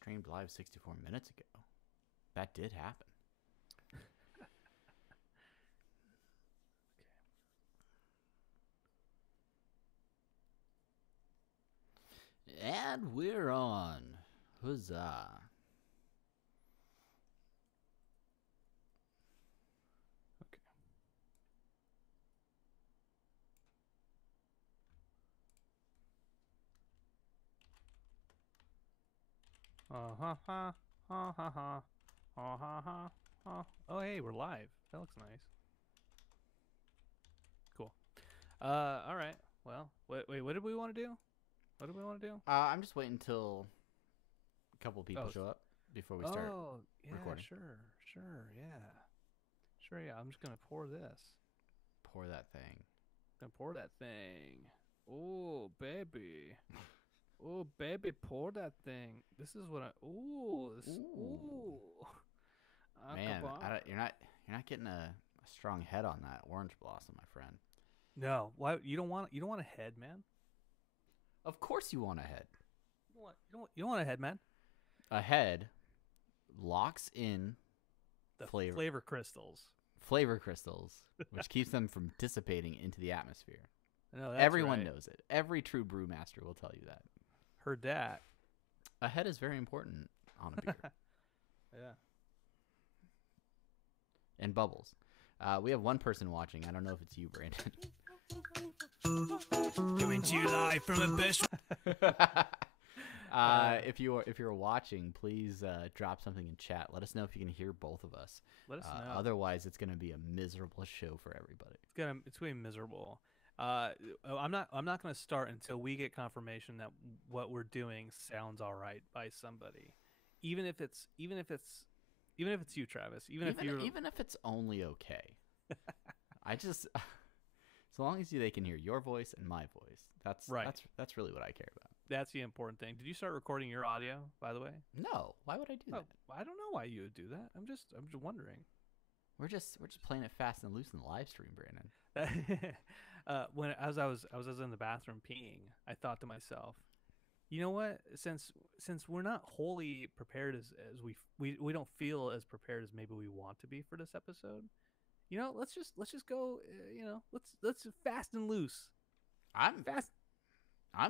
streamed live 64 minutes ago. That did happen. And we're on. Huzzah. Okay. Oh, hey, we're live. That looks nice. Cool. All right. Well, wait, what did we want to do? What do we want to do? I'm just waiting until a couple people show up before we start recording. Sure, yeah. I'm just gonna pour this. Pour that thing. Gonna pour that thing. Oh, baby. Oh, baby, pour that thing. This is what I. Ooh. Man, you're not getting a strong head on that orange blossom, my friend. No, why you don't want a head, man? Of course you want a head. You don't want a head, man. A head locks in the flavor crystals. Flavor crystals, which keeps them from dissipating into the atmosphere. No, everyone knows it. Every true brewmaster will tell you that. Heard that. A head is very important on a beer. Yeah. And bubbles. We have one person watching. I don't know if it's you, Brandon. Coming to you live from a best. If you're watching, please drop something in chat. Let us know if you can hear both of us. Let us know. Otherwise, it's going to be a miserable show for everybody. It's gonna be miserable. I'm not going to start until we get confirmation that what we're doing sounds all right by somebody, even if it's you, Travis. Even if it's only okay. As long as they can hear your voice and my voice, that's right. That's really what I care about. That's the important thing. Did you start recording your audio, by the way? No. Why would I do that? I don't know why you would do that. I'm just wondering. We're just playing it fast and loose in the live stream, Brandon. When I was in the bathroom peeing, I thought to myself, you know what? Since we're not wholly prepared as we don't feel as prepared as maybe we want to be for this episode. You know, let's just go. Let's fast and loose. I'm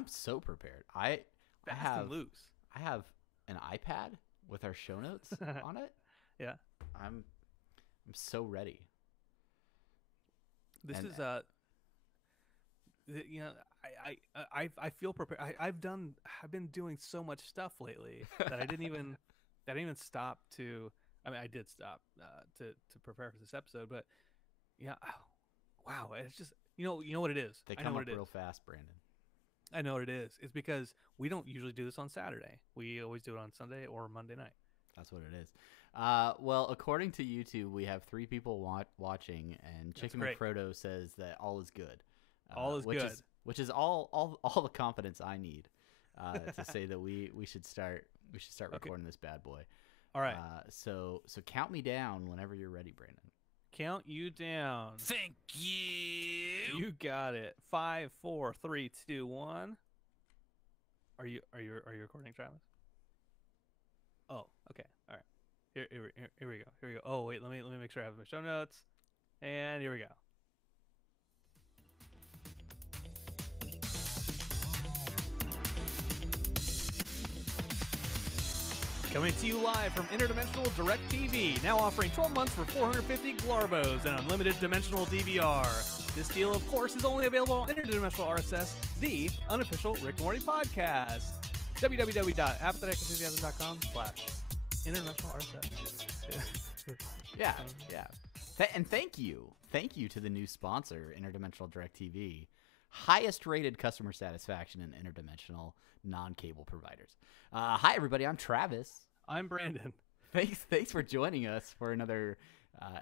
so prepared. I have an iPad with our show notes on it. Yeah. I'm so ready. This is I feel prepared. I've been doing so much stuff lately that I didn't even stop to. I mean, I did stop to prepare for this episode, but yeah, wow, it's just you know what it is. They come up real fast, Brandon. I know what it is. It's because we don't usually do this on Saturday. We always do it on Sunday or Monday night. That's what it is. Well, according to YouTube, we have 3 people watching, and Chicken McFrodo says that all is good. All is good. Which is all the confidence I need to say that we should start recording this bad boy. All right. So count me down whenever you're ready, Brandon. Count you down. Thank you. You got it. 5, 4, 3, 2, 1. Are you recording, Travis? Oh, okay. All right. Here we go. Here we go. Oh, wait. Let me make sure I have my show notes. And here we go. Coming to you live from Interdimensional Direct TV, now offering 12 months for 450 Glarbos and unlimited dimensional DVR. This deal, of course, is only available on Interdimensional RSS, the unofficial Rick and Morty podcast. www.apatheticenthusiasm.com/Interdimensional RSS. Yeah. And thank you to the new sponsor, Interdimensional Direct TV. Highest rated customer satisfaction in interdimensional non-cable providers. Hi everybody, I'm Travis. I'm Brandon. Thanks for joining us for another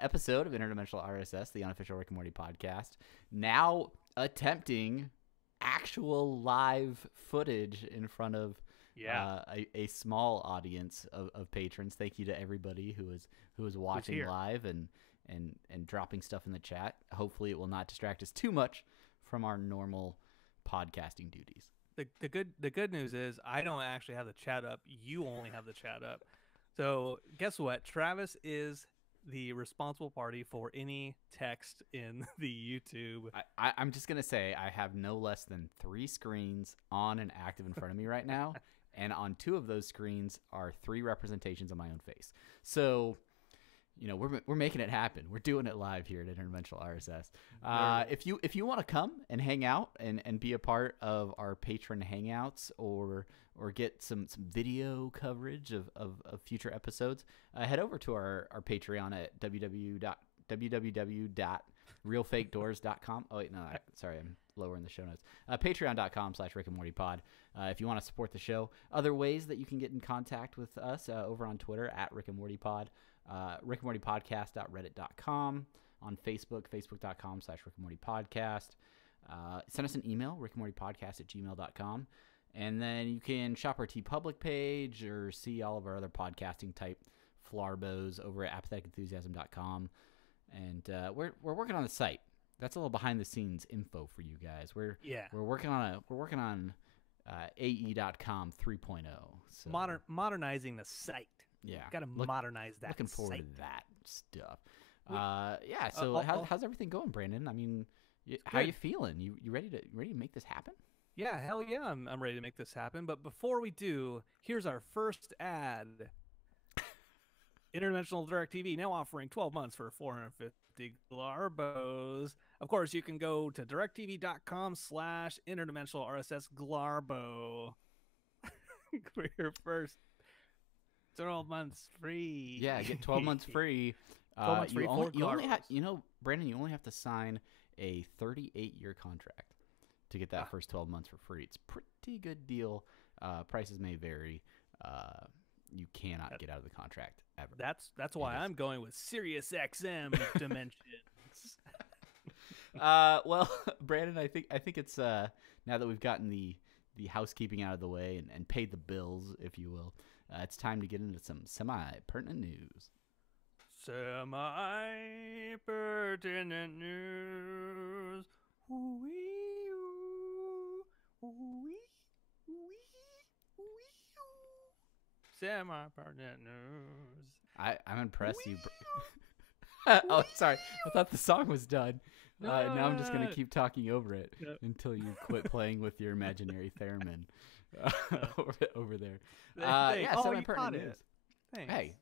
episode of Interdimensional RSS, the unofficial Rick and Morty podcast. Now attempting actual live footage in front of a small audience of patrons. Thank you to everybody who is watching live and dropping stuff in the chat. Hopefully it will not distract us too much from our normal podcasting duties. the good news is I don't actually have the chat up. You only have the chat up. So guess what? Travis is the responsible party for any text in the YouTube. I'm just gonna say I have no less than 3 screens on and active in front of me right now, and on 2 of those screens are 3 representations of my own face. So, you know, we're making it happen. We're doing it live here at Interdimensional RSS. If you want to come and hang out and be a part of our patron hangouts or get some video coverage of future episodes, head over to our Patreon at www.realfakedoors.com. Oh wait, no, sorry, I'm lower in the show notes. Patreon.com/RickandMortyPod. If you want to support the show, other ways that you can get in contact with us over on Twitter at RickandMortyPod. rickandmortypodcast.reddit.com, on Facebook, facebook.com/rickandmortypodcast. Send us an email, rickandmortypodcast@gmail.com, and then you can shop our TeePublic page or see all of our other podcasting type flarbos over at apatheticenthusiasm.com. And we're working on the site. That's a little behind the scenes info for you guys. We're working on AE.com 3.0. So modernizing the site. Yeah, got to modernize that. Looking forward site. to that stuff. So how's everything going, Brandon? I mean, how are you feeling? You ready to make this happen? Yeah, hell yeah, I'm ready to make this happen. But before we do, here's our first ad. Interdimensional DirecTV now offering 12 months for 450 Glarbos. Of course, you can go to directv.com/interdimensional RSS Glarbo for your first 12 months free. Yeah, get 12 months free. 12 months free. You only have, Brandon, you only have to sign a 38-year contract to get that first 12 months for free. It's a pretty good deal. Prices may vary. You cannot get out of the contract ever. That's why I'm going with Sirius XM Dimensions. Well, Brandon, I think it's now that we've gotten the housekeeping out of the way and paid the bills, if you will. It's time to get into some semi-pertinent news. Semi-pertinent news. Ooh-wee, ooh-wee, ooh-wee, ooh-wee. Semi-pertinent news. I'm impressed. You. Oh, sorry. I thought the song was done. Now I'm just gonna keep talking over it until you quit playing with your imaginary theremin over there. Semi-pertinent news. Thanks. Hey,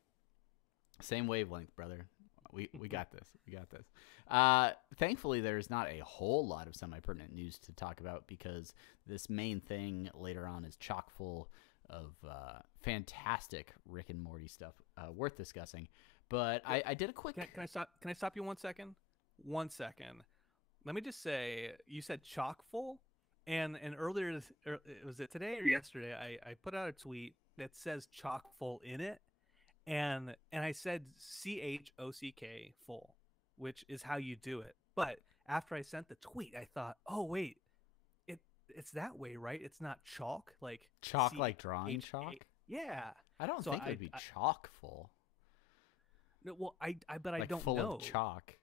same wavelength, brother. We got this. We got this. Thankfully, there's not a whole lot of semi-pertinent news to talk about because this main thing later on is chock full of fantastic Rick and Morty stuff worth discussing. But I did a quick. Can I stop? Can I stop you 1 second? 1 second. Let me just say, you said chock full, and earlier, was it today or yesterday? I put out a tweet that says chock full in it, and I said CHOCK full, which is how you do it. But after I sent the tweet, I thought, oh wait, it's that way, right? It's not chalk like like drawing chalk. Yeah, I don't think it would be chock full. No, well, I like don't full know. Of chalk.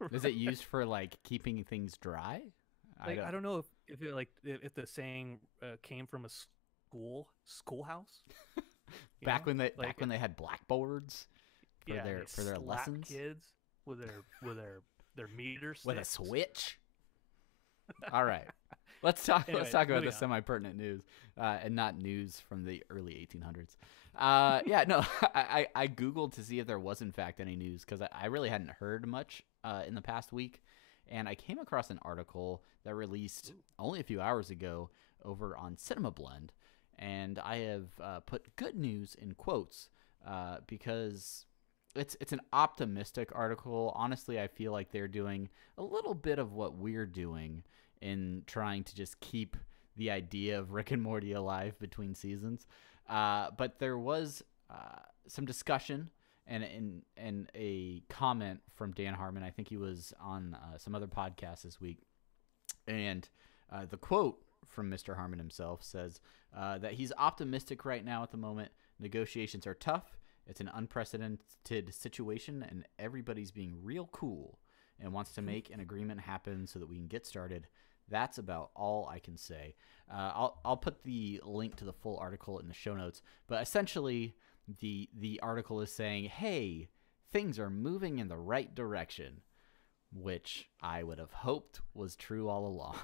Right. Is it used for like keeping things dry? I don't know if the saying came from a schoolhouse. Back when they had blackboards for their lessons. Kids with their meters with a switch. All right, let's talk about the semi-pertinent news and not news from the early 1800s. I Googled to see if there was in fact any news because I really hadn't heard much in the past week, and I came across an article that released only a few hours ago over on Cinema Blend, and I have put good news in quotes because it's an optimistic article. Honestly, I feel like they're doing a little bit of what we're doing in trying to just keep the idea of Rick and Morty alive between seasons. But there was some discussion and a comment from Dan Harmon. I think he was on some other podcast this week. And the quote from Mr. Harmon himself says that he's optimistic right now at the moment. Negotiations are tough. It's an unprecedented situation, and everybody's being real cool and wants to make an agreement happen so that we can get started That's about all I can say. I'll put the link to the full article in the show notes. But essentially, the article is saying, hey, things are moving in the right direction, which I would have hoped was true all along.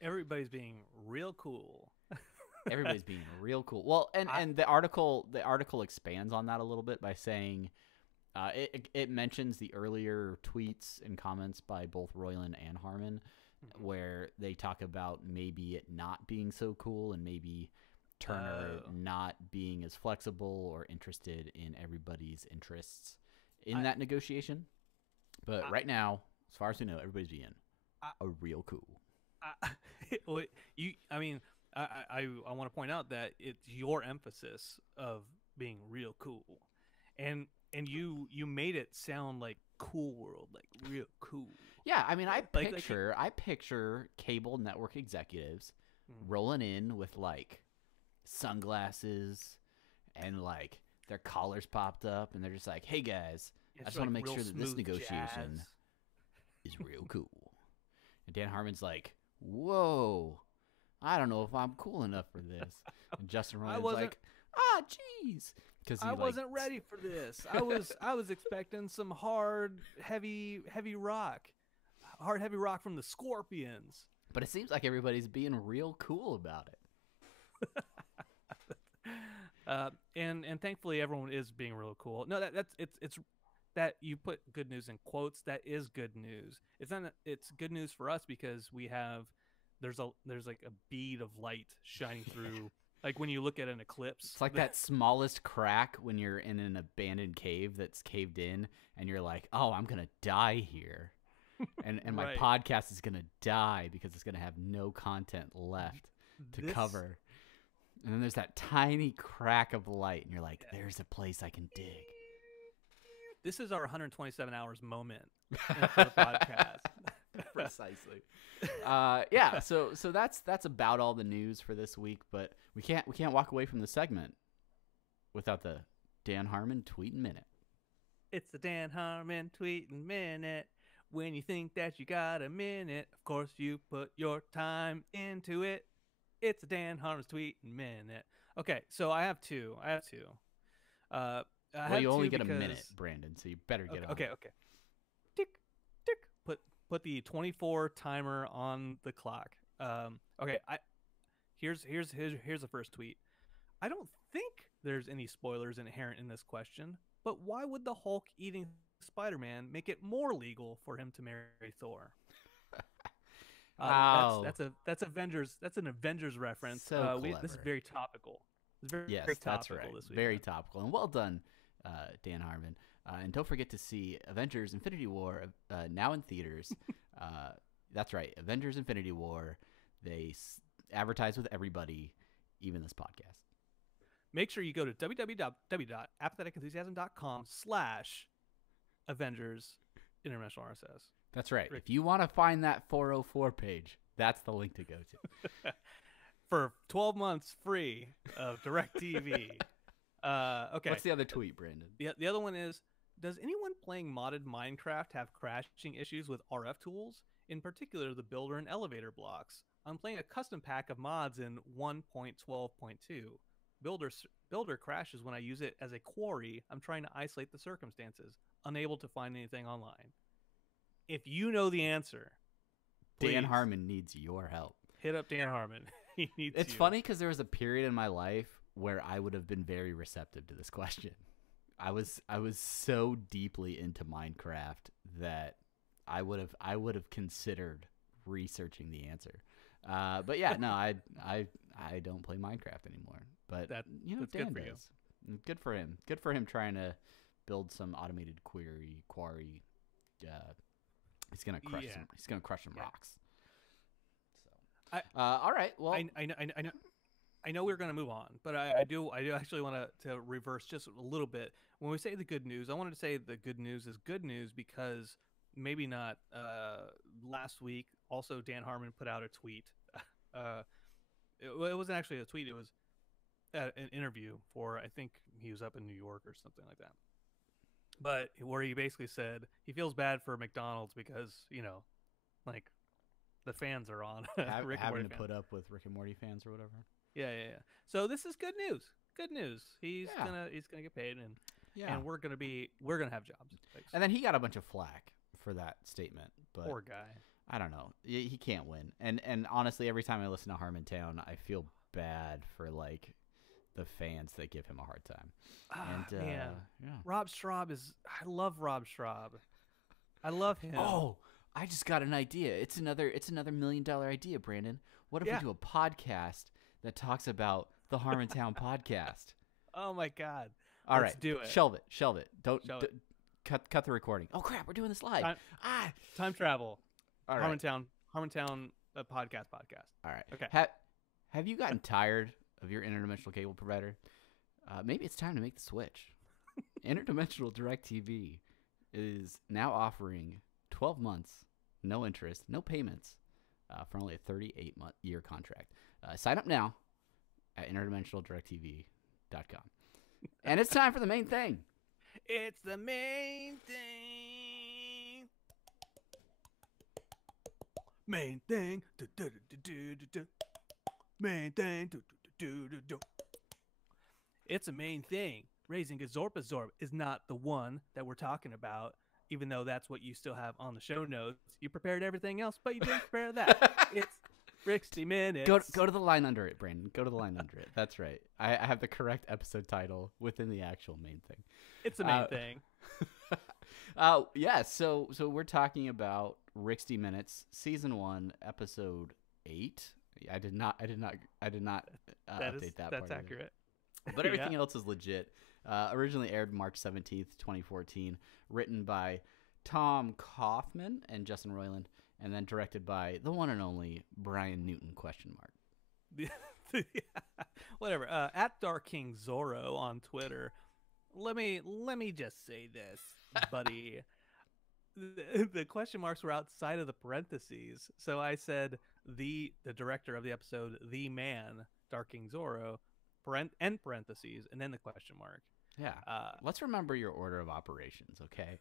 Everybody's being real cool. Everybody's being real cool. Well, and the article expands on that a little bit by saying it mentions the earlier tweets and comments by both Royland and Harmon, where they talk about maybe it not being so cool and maybe Turner not being as flexible or interested in everybody's interests in that negotiation. But right now, as far as we know, everybody's being a real cool. I want to point out that it's your emphasis of being real cool, and you made it sound like Cool World, like real cool. Yeah, I mean, I Like picture cable network executives rolling in with like sunglasses and like their collars popped up, and they're just like, "Hey guys, I just want to make sure that this negotiation is real cool." And Dan Harmon's like, "Whoa, I don't know if I'm cool enough for this." And Justin Roiland's like, "Jeez," because I wasn't ready for this. I was expecting some hard, heavy rock from the Scorpions. But it seems like everybody's being real cool about it. And thankfully everyone is being real cool. No, it's that you put good news in quotes. That is good news. It's good news for us because there's like a bead of light shining through. Like when you look at an eclipse. It's like that smallest crack when you're in an abandoned cave that's caved in and you're like, "Oh, I'm going to die here." And my Right. podcast is going to die because it's going to have no content left to cover. And then there's that tiny crack of light and you're like, "There's a place I can dig." This is our 127 hours moment for the podcast. Precisely. Yeah, so that's about all the news for this week, but we can't walk away from the segment without the Dan Harmon tweet minute. It's the Dan Harmon tweeting minute. When you think that you got a minute, of course you put your time into it. It's the Dan Harmon's tweeting minute. Okay, so I have two. Well, you only get a minute, Brandon, so you better get on. Okay. Tick, tick. Put the 24 timer on the clock. Okay. Here's the first tweet. I don't think there's any spoilers inherent in this question, but why would the Hulk eating Spider-Man make it more legal for him to marry Thor? That's Avengers. That's an Avengers reference. So this is very topical. It's very topical that's right. this week. Very topical, and well done, Dan Harmon. And don't forget to see Avengers Infinity War now in theaters. That's right, Avengers Infinity War. They advertise with everybody, even this podcast. Make sure you go to www.apatheticenthusiasm.com/Avengers Interdimensional RSS. That's right. If you want to find that 404 page, that's the link to go to. For 12 months free of DirecTV. Okay. What's the other tweet, Brandon? The other one is, does anyone playing modded Minecraft have crashing issues with RF tools? In particular, the builder and elevator blocks. I'm playing a custom pack of mods in 1.12.2. Builder crashes when I use it as a quarry. I'm trying to isolate the circumstances. Unable to find anything online. If you know the answer, Dan please Harmon needs your help. hit up Dan Harmon. He needs It's you. funny because there was a period in my life where I would have been very receptive to this question. I was so deeply into Minecraft that I would have considered researching the answer. But yeah, no, I don't play Minecraft anymore. But that's Dan good for you. does. Good for him. Good for him trying to build some automated quarry. He's gonna crush some. He's gonna crush some rocks. So, all right. Well, I know we're going to move on, but I do actually want to reverse just a little bit. When we say the good news, I wanted to say the good news is good news because maybe not last week. Also, Dan Harmon put out a tweet. It wasn't actually a tweet. It was an interview for, I think he was up in New York or something like that. But where he basically said he feels bad for McDonald's because, like The fans are on. Having Rick and Morty to fans. put up with Rick and Morty fans or whatever. Yeah. So this is good news. Good news. He's Yeah. gonna get paid, and Yeah. and we're gonna have jobs. Thanks. And then he got a bunch of flack for that statement. But Poor guy. I don't know. He can't win. And honestly, every time I listen to Harmontown, I feel bad for like the fans that give him a hard time. And Man. yeah. Rob Straub is. I love Rob Straub. I love him. Oh, I just got an idea. It's another $1 million idea, Brandon. What if Yeah. we do a podcast that talks about the Harmontown podcast? Oh my God. All Let's right, do it. Shelve it. Don't Shelve it. cut the recording. Oh crap, we're doing this live. Time travel. All right. Harmontown podcast. All right. Okay. Have you gotten tired of your interdimensional cable provider? Maybe it's time to make the switch. Interdimensional DirecTV is now offering 12 months, no interest, no payments, for only a 38-year contract. Sign up now at interdimensionaldirectv.com. And it's time for the main thing. It's the main thing. Main thing. Main thing. It's a main thing. Raising Gazorpazorb is not the one that we're talking about, even though that's what you still have on the show notes. You prepared everything else, but you didn't prepare that. It's Rixty Minutes. Go to the line under it, Brandon. Go to the line under it. That's right. I have the correct episode title within the actual main thing. It's the main thing. Yeah. So we're talking about Rixty Minutes, season 1, episode 8. I did not update that. That's part accurate. But everything Yeah. else is legit. Originally aired March 17th, 2014. Written by Tom Kaufman and Justin Roiland, and then directed by the one and only Brian Newton ? Whatever. At Dark King Zorro on Twitter. Let me just say this, buddy. The question marks were outside of the parentheses, so I said the director of the episode, the man, Dark King Zorro, end parentheses, and then the question mark. Yeah. Let's remember your order of operations, okay?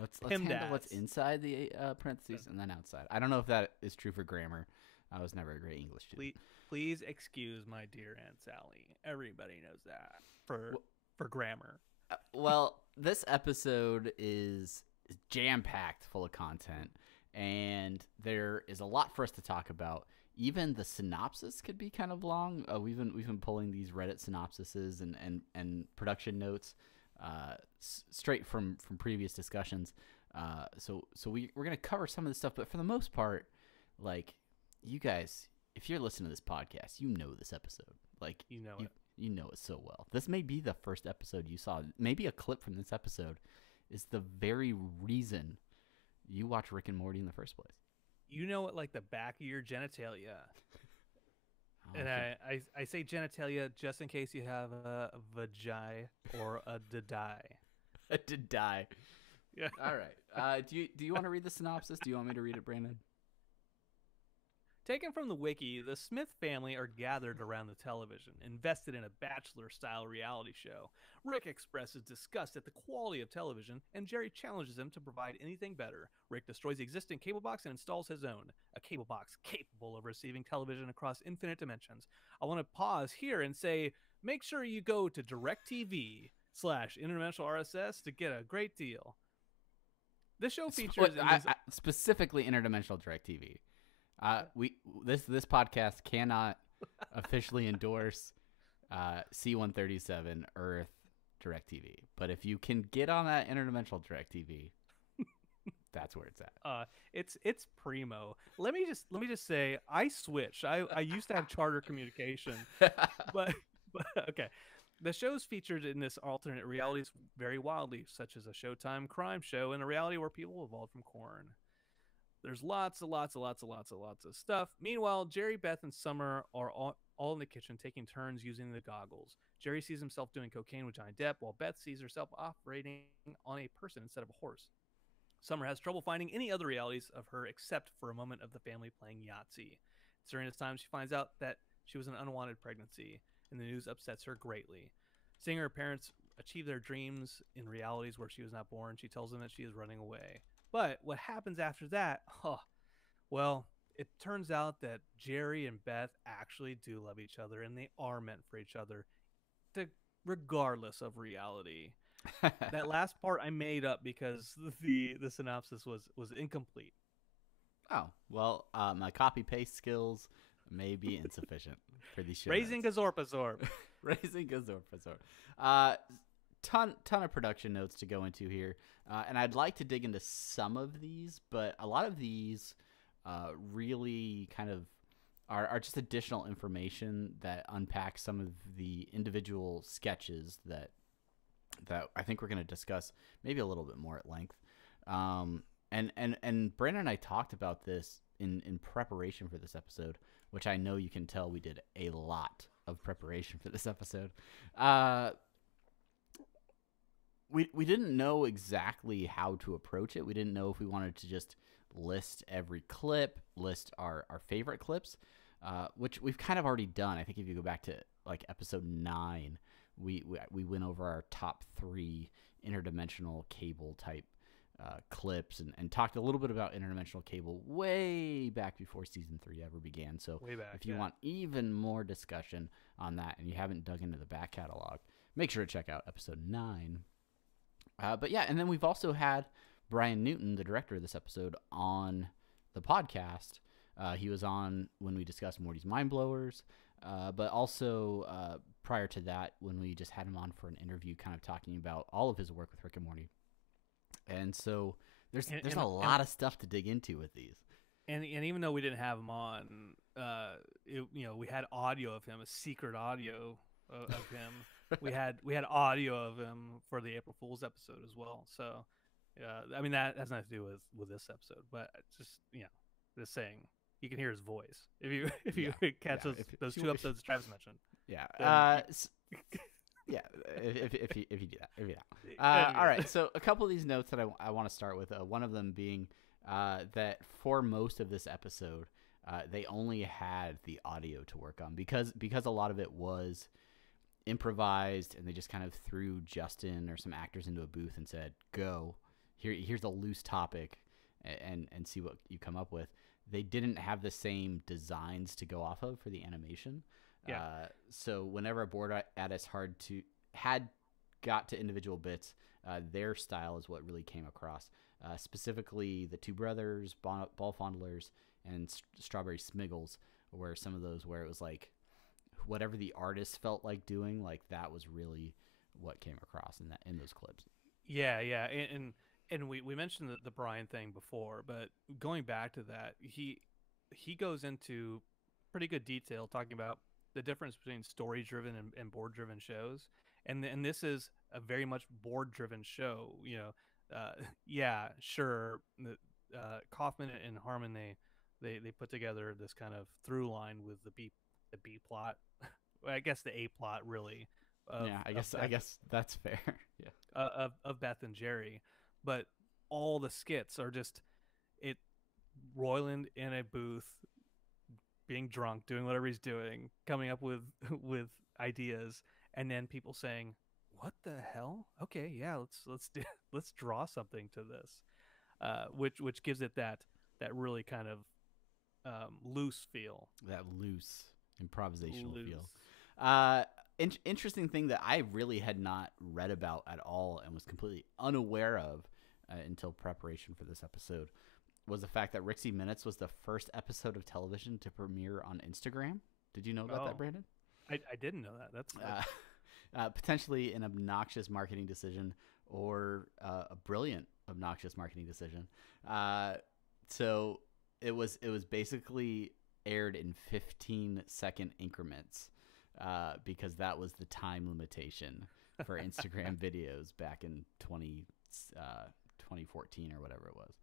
Let's PIMDAS. handle what's inside the parentheses and then outside. I don't know if that is true for grammar. I was never a great English student. Please excuse my dear Aunt Sally. Everybody knows that for grammar. Well, this episode is jam-packed full of content, and there is a lot for us to talk about. Even the synopsis could be kind of long. We've been pulling these Reddit synopsises and production notes straight from previous discussions. So we're gonna cover some of this stuff, but for the most part, like, you guys, if you're listening to this podcast, you know this episode. Like, You know it. You know it so well. This may be the first episode you saw. Maybe a clip from this episode is the very reason you watch Rick and Morty in the first place. You know it like the back of your genitalia. Oh, And I say genitalia just in case you have a vagi or a dadai. I did die. Yeah. All right. Do you want to read the synopsis? Do you want me to read it, Brandon? Taken from the wiki, the Smith family are gathered around the television, invested in a Bachelor-style reality show. Rick expresses disgust at the quality of television, and Jerry challenges him to provide anything better. Rick destroys the existing cable box and installs his own, a cable box capable of receiving television across infinite dimensions. I want to pause here and say, make sure you go to DirecTV/Interdimensional RSS to get a great deal. This show features... Specifically Interdimensional DirecTV. This podcast cannot officially endorse C-137 Earth DirecTV, but if you can get on that Interdimensional DirecTV, that's where it's at. It's primo. Let me just say, I switched. I used to have charter communication, but okay. The shows featured in this alternate realities vary wildly, such as a Showtime crime show and a reality where people evolved from corn. There's lots of stuff. Meanwhile, Jerry, Beth, and Summer are all in the kitchen taking turns using the goggles. Jerry sees himself doing cocaine with Johnny Depp, while Beth sees herself operating on a person instead of a horse. Summer has trouble finding any other realities of her except for a moment of the family playing Yahtzee. During this time, she finds out that she was an unwanted pregnancy, and the news upsets her greatly. Seeing her parents achieve their dreams in realities where she was not born, she tells them that she is running away. But what happens after that, well, it turns out that Jerry and Beth actually do love each other, and they are meant for each other, regardless of reality. That last part I made up because the synopsis was incomplete. Oh, well, my copy paste skills may be insufficient for these show Raising notes. Gazorpazorp. Raising Gazorpazorp. Ton of production notes to go into here, and I'd like to dig into some of these, but a lot of these really kind of are just additional information that unpack some of the individual sketches that I think we're going to discuss maybe a little bit more at length. And Brandon and I talked about this in preparation for this episode, which I know you can tell we did a lot of preparation for this episode. We didn't know exactly how to approach it. We didn't know if we wanted to just list every clip, list our favorite clips, which we've kind of already done. I think if you go back to like episode 9, we went over our top 3 interdimensional cable type clips and talked a little bit about interdimensional cable way back before season 3 ever began. So Way back, if you yeah. want even more discussion on that and you haven't dug into the back catalog, make sure to check out episode 9. But yeah, and then we've also had Brian Newton, the director of this episode, on the podcast. He was on when we discussed Morty's Mind Blowers, but also prior to that when we just had him on for an interview kind of talking about all of his work with Rick and Morty. And so there's a lot of stuff to dig into with these. And even though we didn't have him on, we had audio of him, a secret audio of him. we had audio of him for the April Fool's episode as well. So, I mean that has nothing to do with this episode, but just saying, you can hear his voice if you catch those 2 episodes Travis mentioned. Yeah. Yeah, if you do that. All right, so a couple of these notes that I want to start with, one of them being that for most of this episode, they only had the audio to work on because a lot of it was improvised, and they just kind of threw Justin or some actors into a booth and said, go, here's a loose topic, and see what you come up with. They didn't have the same designs to go off of for the animation. Yeah. So whenever a board artist got to individual bits, their style is what really came across. Specifically, the Two Brothers, Ball Fondlers, and Strawberry Smiggles were some of those where it was like whatever the artist felt like doing, like that was really what came across in those clips. Yeah, and we mentioned the Brian thing before, but going back to that, he goes into pretty good detail talking about the difference between story-driven and board-driven shows, and this is a very much board-driven show. Yeah, sure. Kaufman and Harmon they put together this kind of through line with the B plot. Well, I guess the A plot really. I guess that's fair. Yeah. Of Beth and Jerry, but all the skits are just Roiland in a booth, being drunk, doing whatever he's doing, coming up with ideas, and then people saying, "What the hell? Okay, yeah, let's draw something to this," which gives it that really kind of loose feel. That loose improvisational feel. Interesting thing that I really had not read about at all and was completely unaware of until preparation for this episode was the fact that Rixty Minutes was the first episode of television to premiere on Instagram. Did you know about that, Brandon? I didn't know that. That's potentially an obnoxious marketing decision or a brilliant obnoxious marketing decision. So it was basically aired in 15-second increments because that was the time limitation for Instagram videos back in 2014 or whatever it was.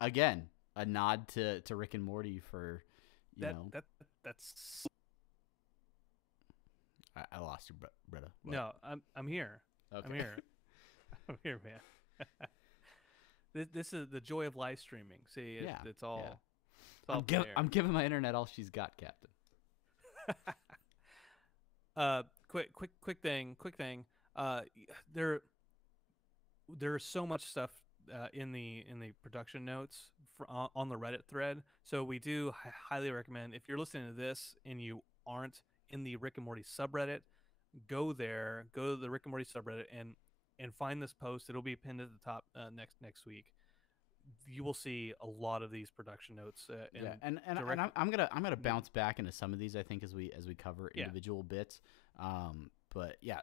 Again, a nod to Rick and Morty for that's. I lost you, Britta. What? No, I'm here. Okay. I'm here. I'm here, man. This is the joy of live streaming. See, it's all. Yeah. It's all I'm giving my internet all she's got, Captain. Quick thing. There's so much stuff in the production notes on the Reddit thread. So we do highly recommend, if you're listening to this and you aren't in the Rick and Morty subreddit, go there, go to the Rick and Morty subreddit, and find this post. It'll be pinned at the top next week. You will see a lot of these production notes. And I'm gonna bounce back into some of these, I think, as we cover individual bits. But yeah,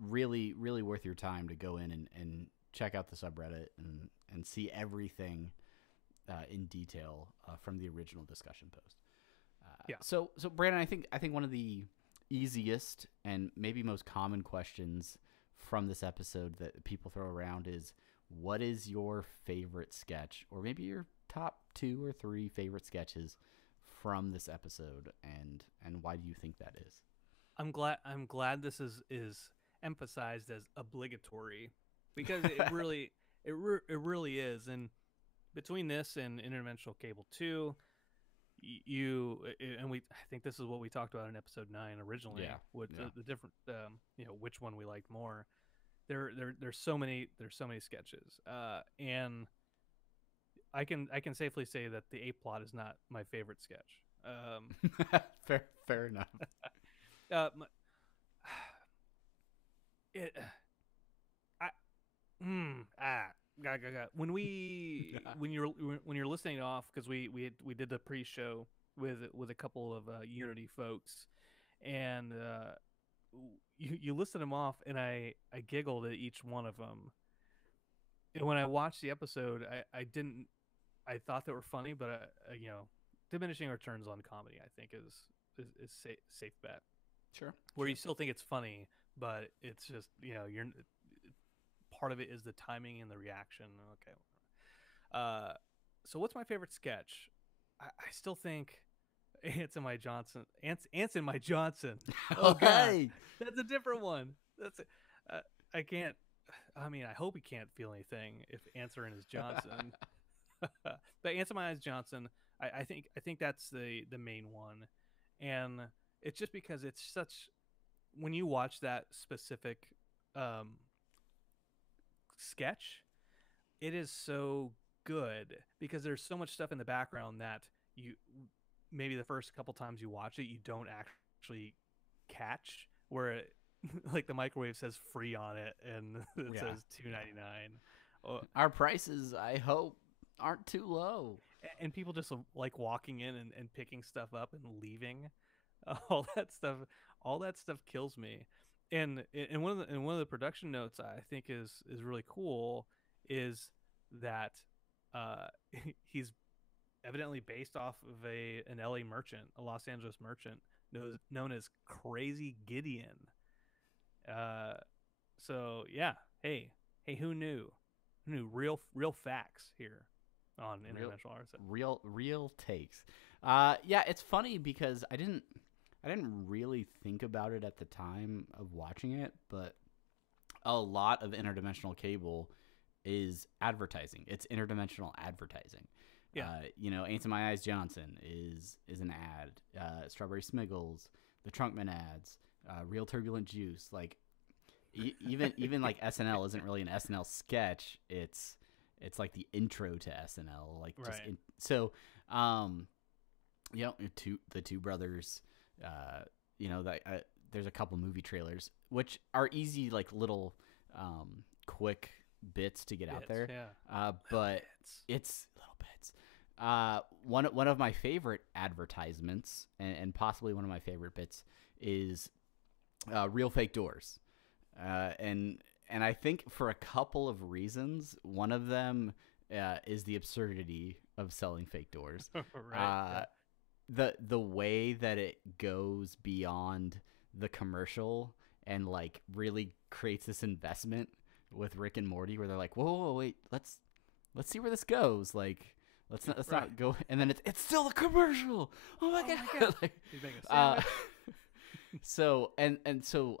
really worth your time to go in and check out the subreddit and see everything in detail from the original discussion post. So Brandon, I think one of the easiest and maybe most common questions from this episode that people throw around is, what is your favorite sketch, or maybe your top 2 or 3 favorite sketches from this episode, and why do you think that is? I'm glad this is emphasized as obligatory, because it really is. And between this and Interdimensional Cable 2, I think this is what we talked about in episode 9 originally. The different which one we liked more. There's so many sketches, and I can safely say that the ape plot is not my favorite sketch. Fair enough. When you're listening off, because we did the pre-show with a couple of Unity folks, and you listed them off, and I giggled at each one of them. And when I watched the episode, I thought they were funny, but diminishing returns on comedy, I think is safe bet. Sure. Where you still think it's funny, but it's just you're part of it is the timing and the reaction. Okay. So what's my favorite sketch? I still think Anson My Johnson. Oh God, that's a different one. That's I can't. I mean, I hope he can't feel anything if Answer is Johnson. But Answer My Eyes Johnson, I think that's the main one, and it's just because it's such. When you watch that specific sketch, it is so good because there's so much stuff in the background that you maybe the first couple times you watch it you don't actually catch, where it, like the microwave says free on it and it says $2.99. Our prices, I hope, aren't too low. And people just like walking in and picking stuff up and leaving. All that stuff kills me. And one of the production notes I think is really cool is that he's evidently based off of an LA merchant, a Los Angeles merchant known as Crazy Gideon. So yeah, hey, who knew? Real facts here on Interdimensional RSS. Real takes. Yeah, it's funny because I didn't really think about it at the time of watching it, but a lot of Interdimensional Cable is advertising. It's interdimensional advertising. Yeah. Ain't My Eyes Johnson is an ad. Strawberry Smiggles, the Trunkman ads, Real Turbulent Juice. Like even like SNL isn't really an SNL sketch. It's like the intro to SNL. Like just right. The Two Brothers. There's a couple movie trailers which are easy, like little quick bits to get out there. Yeah. But it's little bits. One of my favorite advertisements and possibly one of my favorite bits is Real Fake Doors. And I think for a couple of reasons. One of them is the absurdity of selling fake doors. Right. The way that it goes beyond the commercial and like really creates this investment with Rick and Morty where they're like, whoa, wait, let's see where this goes. Like, let's not go. And then it's still a commercial. Oh my God. Like, he's making a sandwich. So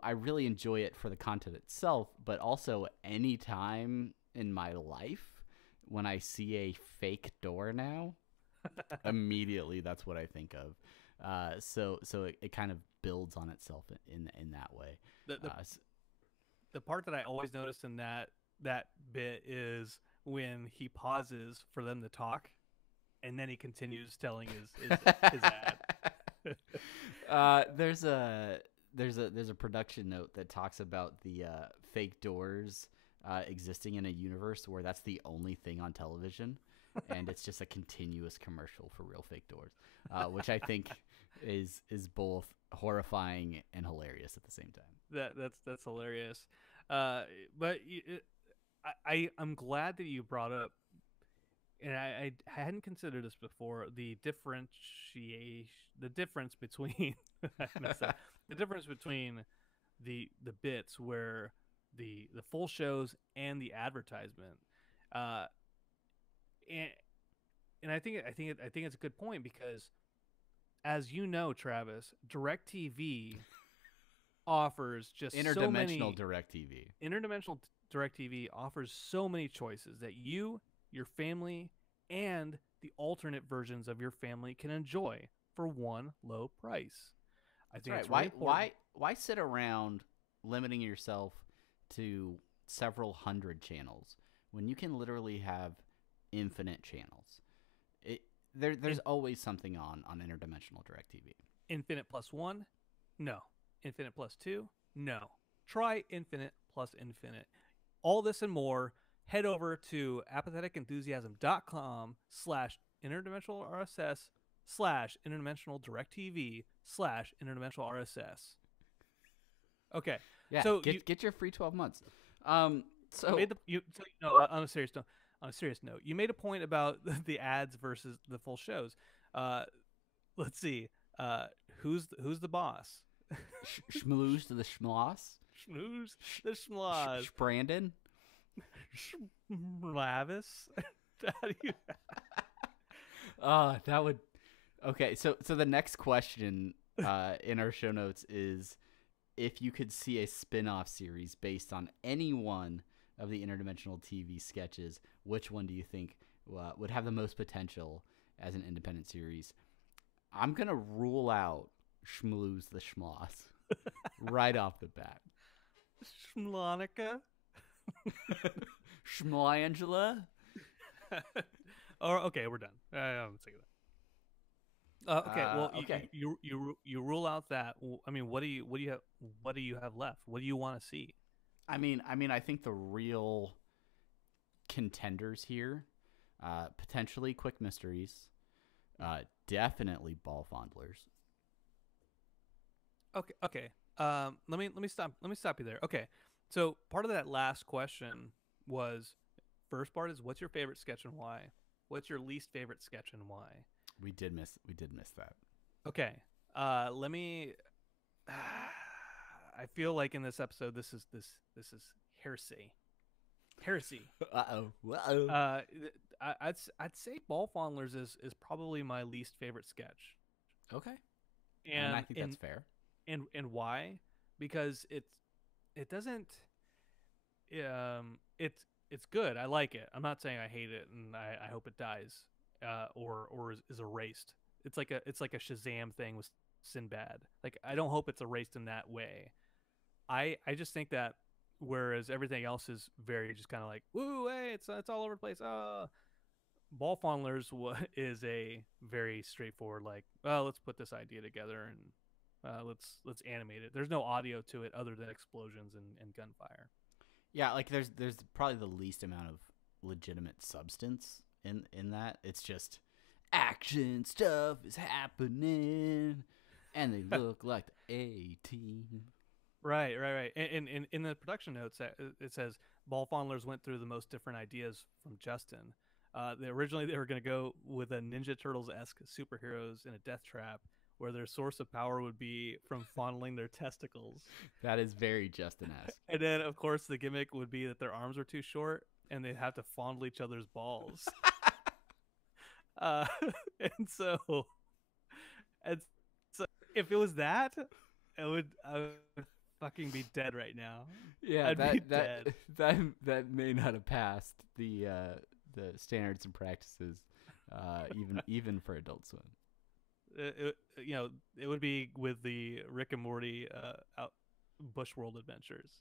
I really enjoy it for the content itself, but also any time in my life when I see a fake door now, immediately that's what I think of. So it kind of builds on itself in that way. The part that I always notice in that bit is when he pauses for them to talk, and then he continues telling his ad. There's a production note that talks about the fake doors existing in a universe where that's the only thing on television, and it's just a continuous commercial for real fake doors, which I think is both horrifying and hilarious at the same time. That's hilarious. But I'm glad that you brought up, and I hadn't considered this before, the difference between the difference between the bits where the full shows and the advertisement, and I think it's a good point because, as you know, Travis, DirecTV offers just Interdimensional DirecTV. Interdimensional DirecTV offers so many choices that you, your family, and the alternate versions of your family can enjoy for one low price. I think That's it's right. really important. Why sit around limiting yourself to several hundred channels when you can literally have infinite channels? There's always something on Interdimensional DirecTV. Infinite plus 1? No. Infinite plus 2? No. Try Infinite plus Infinite. All this and more, head over to apatheticenthusiasm.com/interdimensional RSS/interdimensional DirecTV/interdimensional RSS. Okay. Yeah, so get your free 12 months. On a serious note, you made a point about the ads versus the full shows. Let's see. Who's the boss? Schmooze to the schmoss. Schmooze the schmoz. Brandon. Lavis. How do you? That would. Okay, so the next question in our show notes is, if you could see a spin-off series based on any one of the Interdimensional TV sketches, which one do you think would have the most potential as an independent series? I'm going to rule out Schmooze the Schmoss right off the bat. Schmlonica? Schmlangela? Okay, we're done. I'm sick of that. Okay, well, okay. You rule out that. I mean, what do you have left? What do you want to see? I mean, I think the real contenders here, potentially Quick Mysteries, definitely Ball Fondlers. Okay. Let me stop you there. Okay, so part of that last question was, first part is, what's your favorite sketch and why? What's your least favorite sketch and why? We did miss that. Okay. Let me. I feel like in this episode, this is heresy. Uh-oh. I'd say Ball Fondlers is probably my least favorite sketch. Okay. And I think that's fair. And why? Because it doesn't. It's good. I like it. I'm not saying I hate it and I hope it dies, or is erased. It's like a Shazam thing with Sinbad. Like, I don't hope it's erased in that way. I just think that whereas everything else is very just kind of like, woo, hey, it's all over the place. Ball Fondlers is a very straightforward, like, well, let's put this idea together and let's animate it. There's no audio to it other than explosions and gunfire. Yeah, like there's probably the least amount of legitimate substance in that. It's just action stuff is happening, and they look like the A-Team. Right. And in the production notes, it says Ball Fondlers went through the most different ideas from Justin. Originally they were going to go with a Ninja Turtles-esque superheroes in a death trap, where their source of power would be from fondling their testicles. That is very Justin-esque. And then, of course, the gimmick would be that their arms were too short and they'd have to fondle each other's balls. And so if it was that, I would fucking be dead right now. Yeah, I'd be dead. that may not have passed the standards and practices, even for Adult Swim. It would be with the Rick and Morty Bushworld adventures.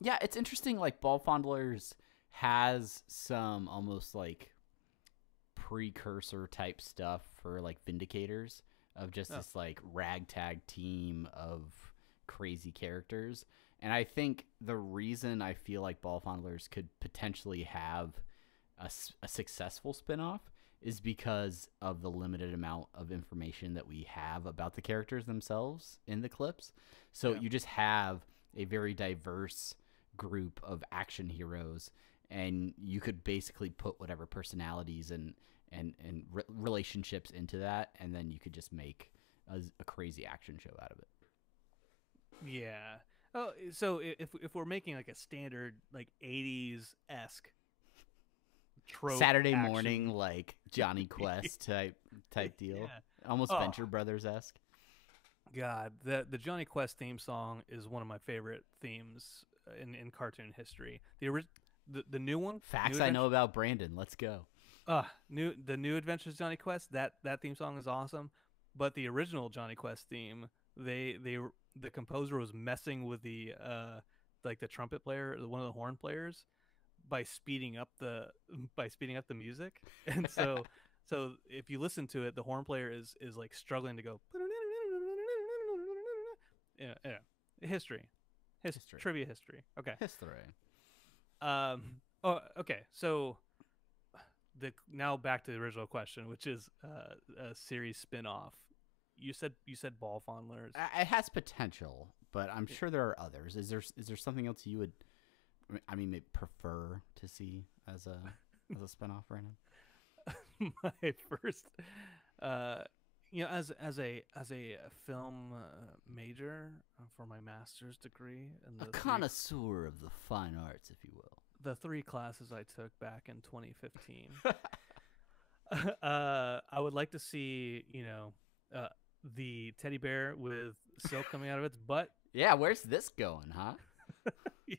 Yeah, it's interesting. Like, Ball Fondlers has some almost like precursor type stuff for like Vindicators of just this like ragtag team of crazy characters. And I think the reason I feel like Ball Fondlers could potentially have a successful spinoff is because of the limited amount of information that we have about the characters themselves in the clips. So you just have a very diverse group of action heroes, and you could basically put whatever personalities and relationships into that, and then you could just make a crazy action show out of it. Yeah. Oh, so if we're making like a standard like 80s-esque trope Saturday action. morning, like Johnny Quest type deal, Yeah. almost Venture Brothers-esque. God, the Johnny Quest theme song is one of my favorite themes in cartoon history. The new one. Facts I know about Brandon. Let's go. The new Adventures of Johnny Quest. That theme song is awesome, but the original Johnny Quest theme, the composer was messing with the trumpet player, one of the horn players, by speeding up the music, and so if you listen to it, the horn player is like struggling to go. Yeah. History. Trivia history. Okay. History. Okay. So now back to the original question, which is a series spin-off. You said Ball Fondlers. It has potential, but I'm sure there are others. Is there something else you would, maybe prefer to see as a spinoff, Brandon? My first, as a film major for my master's degree, and a connoisseur of the fine arts, if you will. The 3 classes I took back in 2015. I would like to see, the teddy bear with silk coming out of its butt. Yeah, where's this going, huh? Yeah.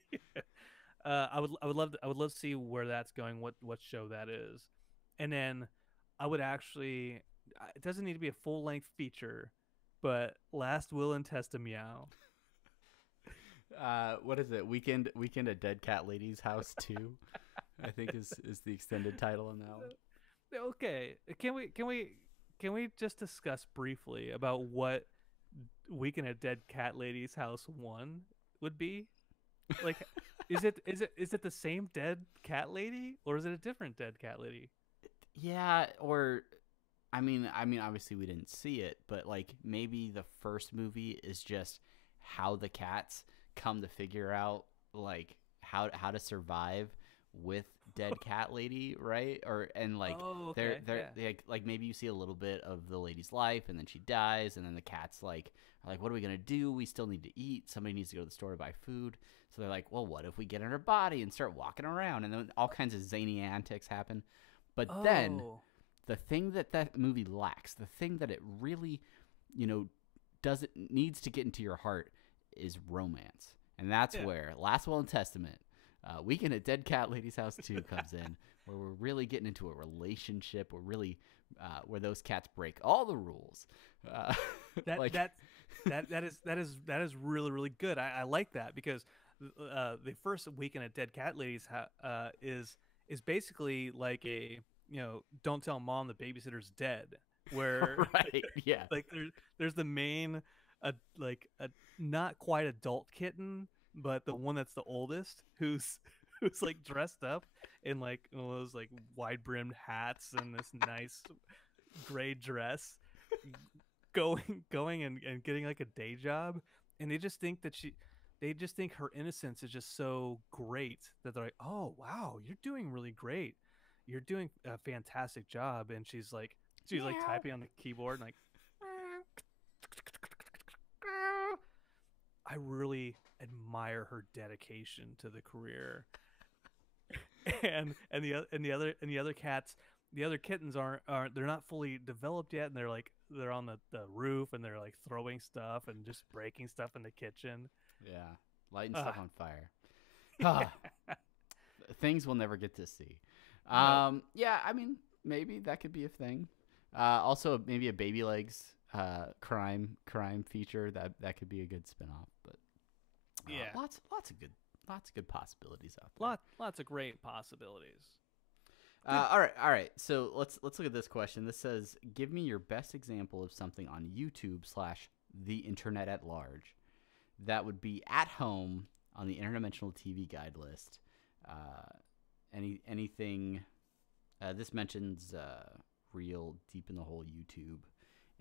I would love to see where that's going, what show that is, and then I would actually. It doesn't need to be a full length feature, but Last Will and Testament. What is it? Weekend at Dead Cat Lady's House 2, I think is the extended title on that one. Okay, can we just discuss briefly about what Weekend at Dead Cat Lady's House 1 would be? Like, is it the same dead cat lady, or is it a different dead cat lady? Yeah, or obviously we didn't see it, but like maybe the first movie is just how the cats come to figure out like how to survive with dead cat lady, right? They're like maybe you see a little bit of the lady's life, and then she dies, and then the cats are like, what are we gonna do? We still need to eat. Somebody needs to go to the store to buy food. So they're like, well, what if we get in her body and start walking around? And then all kinds of zany antics happen. But then the thing that movie lacks, the thing that it really, needs to get into your heart is romance. And that's where Last Will and Testament, Weekend at Dead Cat Lady's House 2 comes in, where we're really getting into a relationship. We're really, where those cats break all the rules. That is really, really good. I like that, because the first Weekend at Dead Cat Lady's House is basically like a, don't tell mom the babysitter's dead, where right, yeah, like there's the main a not quite adult kitten, but the one that's the oldest, who's like dressed up in like one of those like wide brimmed hats and this nice gray dress, going and getting like a day job, and they just think her innocence is just so great that they're like, oh wow, you're doing really great. You're doing a fantastic job. And she's like typing on the keyboard and like, I really admire her dedication to the career. and the other cats, the other kittens aren't they're not fully developed yet, and they're on the roof, and they're like throwing stuff and just breaking stuff in the kitchen. Yeah, lighting stuff on fire. Things we'll never get to see. Yeah, maybe that could be a thing. Also, maybe a Baby Legs crime feature that could be a good spinoff. But lots of good possibilities out there. Lots of great possibilities. All right. So let's look at this question. This says, give me your best example of something on YouTube / the internet at large that would be at home on the Interdimensional TV Guide list. Anything? This mentions real deep in the hole YouTube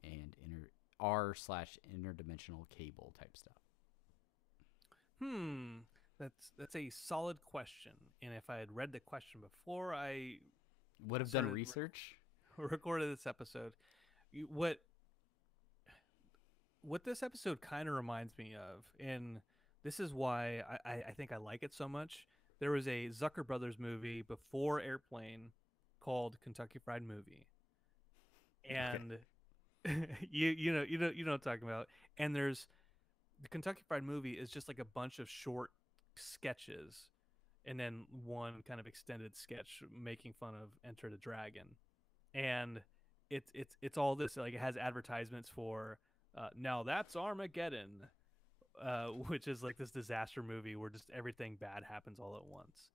and r/interdimensional cable type stuff. That's a solid question. And if I had read the question before I Would have done research. recorded this episode, what this episode kind of reminds me of, and this is why I think I like it so much. There was a Zucker Brothers movie before Airplane called Kentucky Fried Movie, and you know what I'm talking about. And there's the Kentucky Fried Movie is just like a bunch of short sketches, and then one kind of extended sketch making fun of Enter the Dragon, and it's all this, like, it has advertisements for now that's Armageddon, which is like this disaster movie where just everything bad happens all at once.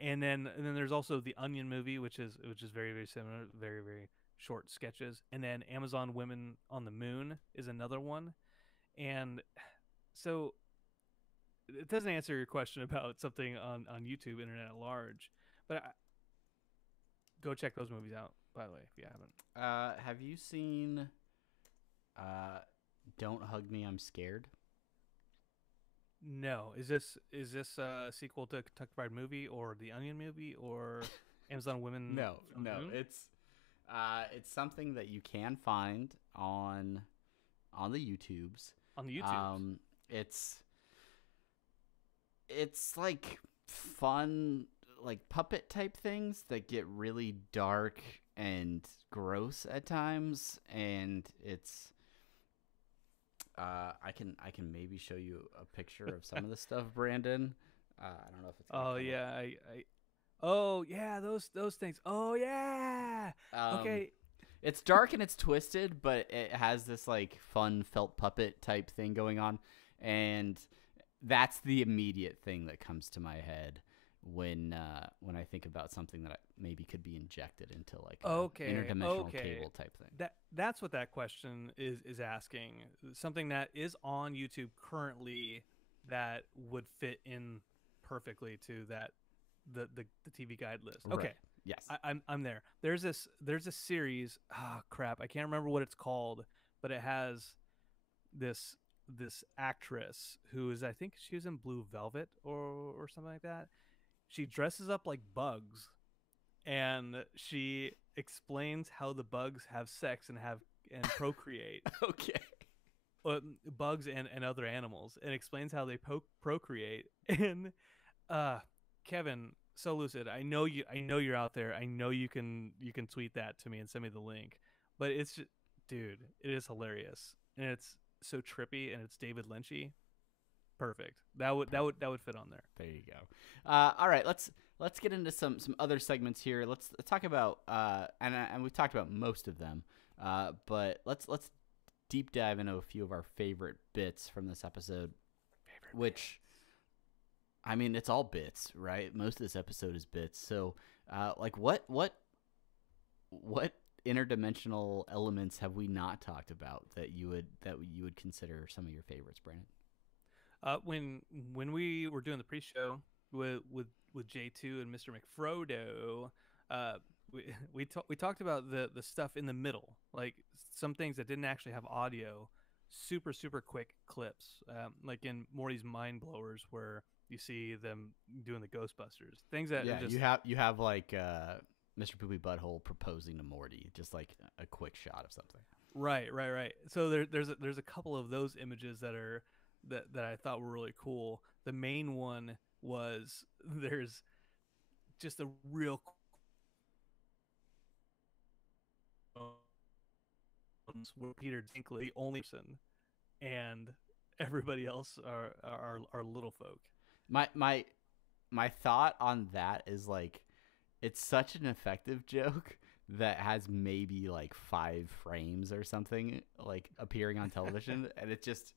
And then there's also the Onion movie, which is very, very similar, very, very short sketches. And then Amazon Women on the Moon is another one. And so it doesn't answer your question about something on YouTube, internet at large, but go check those movies out, by the way, if you haven't. Have you seen Don't Hug Me, I'm Scared? No. Is this a sequel to Kentucky Fried Movie or the Onion movie or Amazon Women? No. It's something that you can find on the YouTubes. On the YouTubes. It's like fun, like puppet type things that get really dark and gross at times, and it's I can maybe show you a picture of some of the stuff, Brandon. I don't know if it's oh yeah, oh yeah, those things. Oh yeah. Okay. It's dark and it's twisted, but it has this like fun felt puppet type thing going on, and that's the immediate thing that comes to my head when I think about something that maybe could be injected into like an interdimensional cable type thing. That's what that question is asking. Something that is on YouTube currently that would fit in perfectly to that the TV Guide list. Okay. Right. Yes. I'm there. There's a series. Oh crap, I can't remember what it's called, but it has this actress who is, I think she was in Blue Velvet or something like that. She dresses up like bugs, and she explains how the bugs have sex and procreate. Okay. Bugs and other animals, and explains how they procreate. And Kevin, so lucid. I know you're out there. I know you can tweet that to me and send me the link. But it's just, dude, it is hilarious, and it's so trippy, and it's David Lynchy. Perfect. That would fit on there. There you go. All right, let's get into some other segments here. Let's talk about and we've talked about most of them, but let's deep dive into a few of our favorite bits from this episode. I mean, it's all bits, right? Most of this episode is bits. So, like, what interdimensional elements have we not talked about that you would consider some of your favorites, Brandon? When we were doing the pre-show with J2 and Mr. McFrodo, we talked about the stuff in the middle, like some things that didn't actually have audio, super quick clips, like in Morty's Mind Blowers, where you see them doing the Ghostbusters things that are just... you have like Mr. Poopy Butthole proposing to Morty, just like a quick shot of something. Right. So there's a couple of those images that I thought were really cool. The main one was there's just a real where Peter Dinklage only person, and everybody else are little folk. My thought on that is, like, it's such an effective joke that has maybe like 5 frames or something like appearing on television, and it just,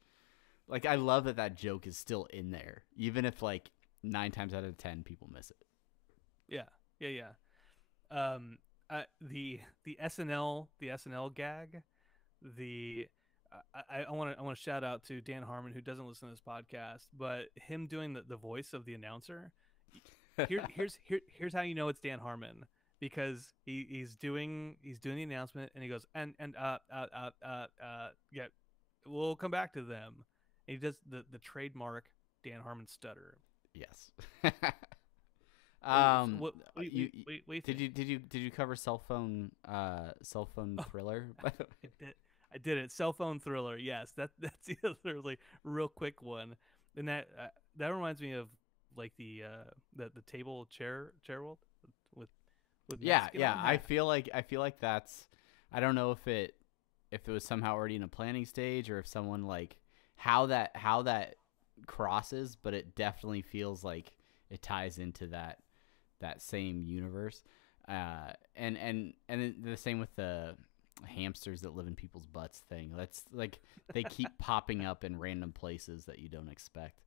like, I love that joke is still in there, even if like 9 times out of 10 people miss it. Yeah, yeah. The SNL gag. The I want to shout out to Dan Harmon, who doesn't listen to this podcast, but him doing the voice of the announcer. Here's how you know it's Dan Harmon, because he's doing the announcement, and he goes yeah, we'll come back to them. And he does the trademark Dan Harmon stutter. Yes. What Did you cover cell phone thriller? I did it. Cell phone thriller. Yes, that's the other like real quick one, and that reminds me of like the table chair world with Yeah. Mexican on I that. feel like that's. I don't know if it was somehow already in a planning stage, or if someone like how that crosses, but it definitely feels like it ties into that same universe. And then the same with the hamsters that live in people's butts thing. That's like they keep popping up in random places that you don't expect.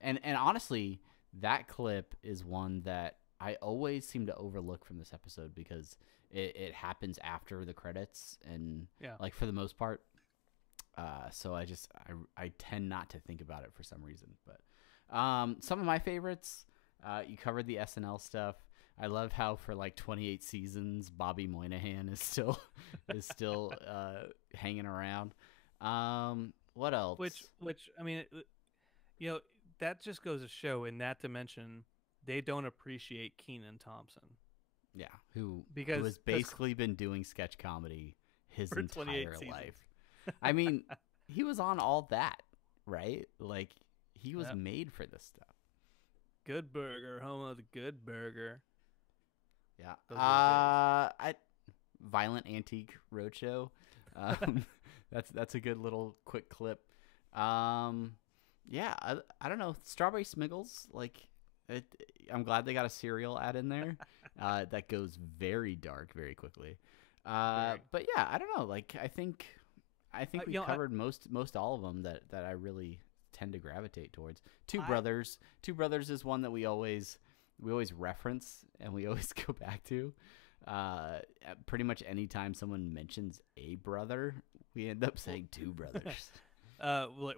And honestly, that clip is one that I always seem to overlook from this episode, because it happens after the credits, and Yeah. like for the most part. So I tend not to think about it for some reason. But some of my favorites, you covered the SNL stuff. I love how for like 28 seasons, Bobby Moynihan is still hanging around. What else? Which I mean, that just goes to show, in that dimension, they don't appreciate Kenan Thompson. Yeah, who Because has basically been doing sketch comedy his For 28 entire seasons. life. I mean, he was on all that, right? Like, he was Yep. made for this stuff. Good Burger, home of the Good Burger. Yeah. Those were Violent Antique Roadshow. That's a good little quick clip. Yeah, I don't know. Strawberry Smiggles, like, I'm glad they got a cereal ad in there. That goes very dark very quickly. But yeah, I don't know. Like, I think we covered most all of them that I really tend to gravitate towards. Two Brothers is one that we always reference and we always go back to. Pretty much anytime someone mentions a brother, we end up saying Two Brothers.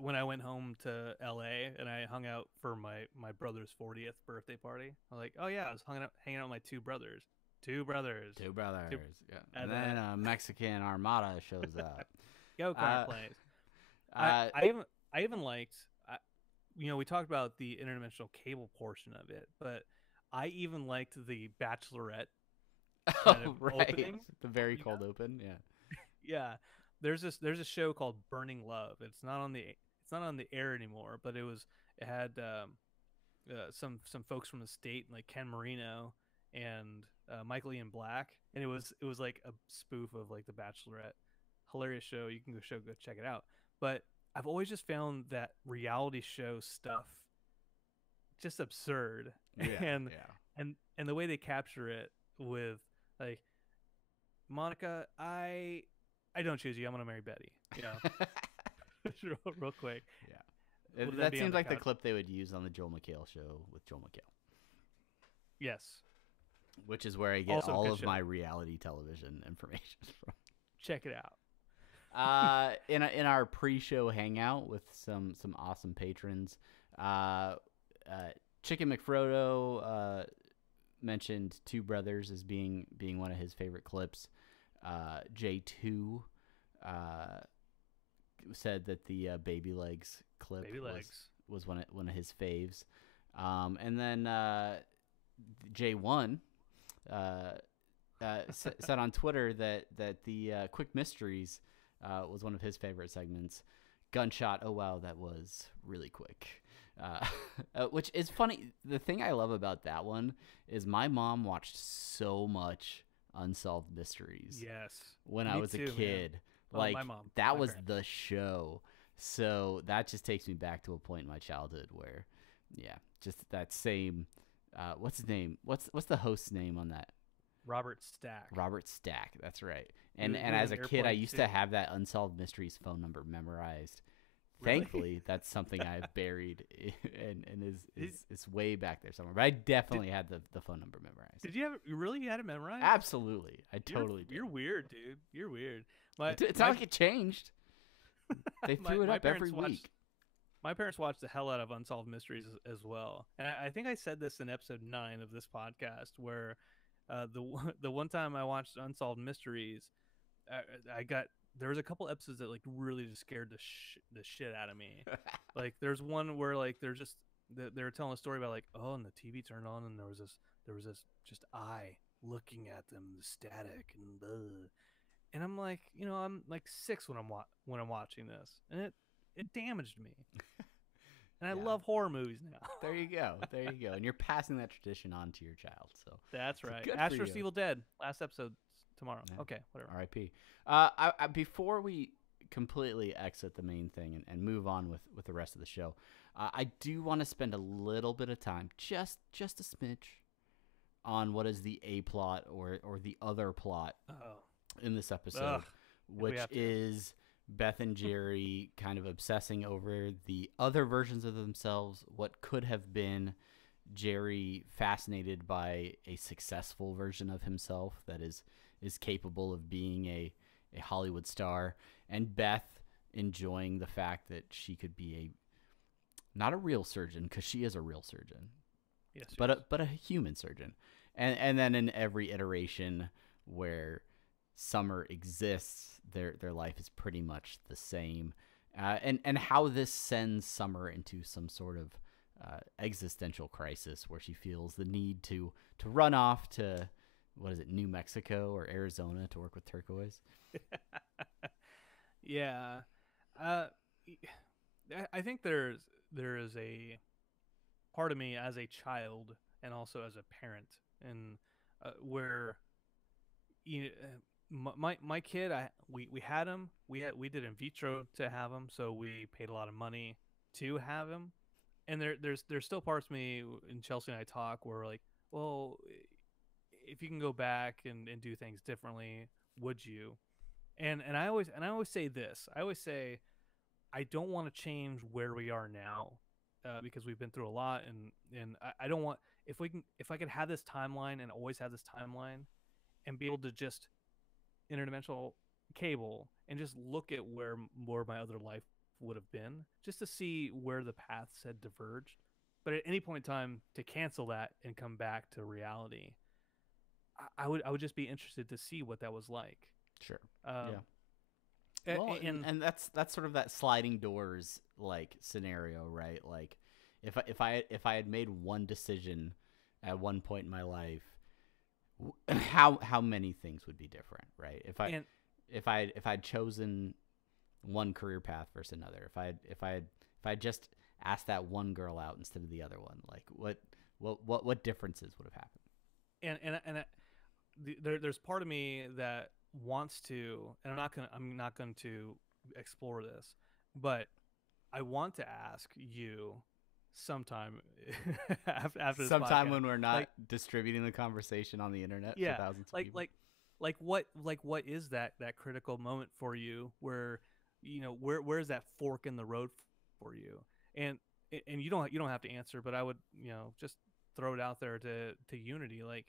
When I went home to LA and I hung out for my brother's 40th birthday party, I'm like, oh yeah, I was hanging out with my two brothers. Two brothers. Yeah. And then a Mexican armada shows up. Go kart plays. I even liked, we talked about the interdimensional cable portion of it, but I even liked the Bachelorette. Right. Opening. The very cold open. Yeah. Yeah. There's a show called Burning Love. It's not on the air anymore, but it had some folks from the state, like Ken Marino and Michael Ian Black, and it was like a spoof of like the Bachelorette. Hilarious show. You can go check it out. But I've always just found that reality show stuff just absurd. Yeah, And the way they capture it with like, Monica, I don't choose you. I'm gonna marry Betty. Real quick. Yeah. Would That be on seems the like the couch? clip they would use on the Joel McHale show with Joel McHale, Yes. which is where I get Also a all good of show. my reality television information from. Check it out. In our pre-show hangout with some awesome patrons, Chicken McFrodo mentioned Two Brothers as being one of his favorite clips. J2 said that the Baby Legs clip was one of his faves. And then J1 said on Twitter that the Quick Mysteries was one of his favorite segments. Gunshot, oh wow, that was really quick. Which is funny. The thing I love about that one is my mom watched so much Unsolved Mysteries. Yes. When Me I was too, a man. kid. Well, Like, my mom, that my was parents. the show. So that just takes me back to a point in my childhood where, yeah, just that same, what's his name? What's the host's name on that? Robert Stack. Robert Stack. That's right. And was as a in kid, I Airplane used 2. to have that Unsolved Mysteries phone number memorized Really? Thankfully, that's something I've buried and is way back there somewhere. But I definitely had the phone number memorized. Did you really had it memorized? Absolutely, I totally did. You're weird, dude. You're weird. It's not like it changed. They threw it up every week. My parents watched the hell out of Unsolved Mysteries as well, and I think I said this in episode 9 of this podcast, where the one time I watched Unsolved Mysteries, there was a couple episodes that like really just scared the shit out of me. Like there's one where like they were telling a story about like, oh, and the TV turned on and there was this just eye looking at them, the static and blah. And I'm like, I'm like 6 when I'm watching this, and it damaged me. And I love horror movies now. There you go. And you're passing that tradition on to your child. So that's right. Good for Astro's you. Evil Dead. Last episode tomorrow. Yeah. Okay, whatever. R.I.P. Before we completely exit the main thing and move on with the rest of the show, I do want to spend a little bit of time, just a smidge, on what is the A plot or the other plot in this episode, which is Beth and Jerry kind of obsessing over the other versions of themselves, what could have been. Jerry fascinated by a successful version of himself that is capable of being a Hollywood star, and Beth enjoying the fact that she could be not a real surgeon, because she is a real surgeon, yes, but a human surgeon, and then in every iteration where Summer exists, their life is pretty much the same, and how this sends Summer into some sort of existential crisis where she feels the need to run off to, what is it, New Mexico or Arizona to work with turquoise. Yeah. I think there is a part of me as a child and also as a parent, and where my kid, we had him. We did in vitro to have him, so we paid a lot of money to have him. And there's still parts of me, and Chelsea and I talk, where we're like, well, if you can go back and do things differently, would you? And I always say this. I always say I don't want to change where we are now, because we've been through a lot, and I don't want, if I could have this timeline and always have this timeline and be able to just interdimensional cable and just look at where my other life would have been, just to see where the paths had diverged. But at any point in time, to cancel that and come back to reality, I would just be interested to see what that was like. Sure. Yeah. Well, and that's sort of that sliding doors like scenario, right? Like if I had made one decision at one point in my life, how many things would be different, right? If I'd chosen one career path versus another, if I had just asked that one girl out instead of the other one, like what differences would have happened? There's part of me that wants to, and I'm not going to explore this, but I want to ask you sometime after this sometime podcast, when we're not distributing the conversation on the internet to thousands of people. What is that critical moment for you where where's that fork in the road for you? And you don't have to answer, but I would just throw it out there to Unity. Like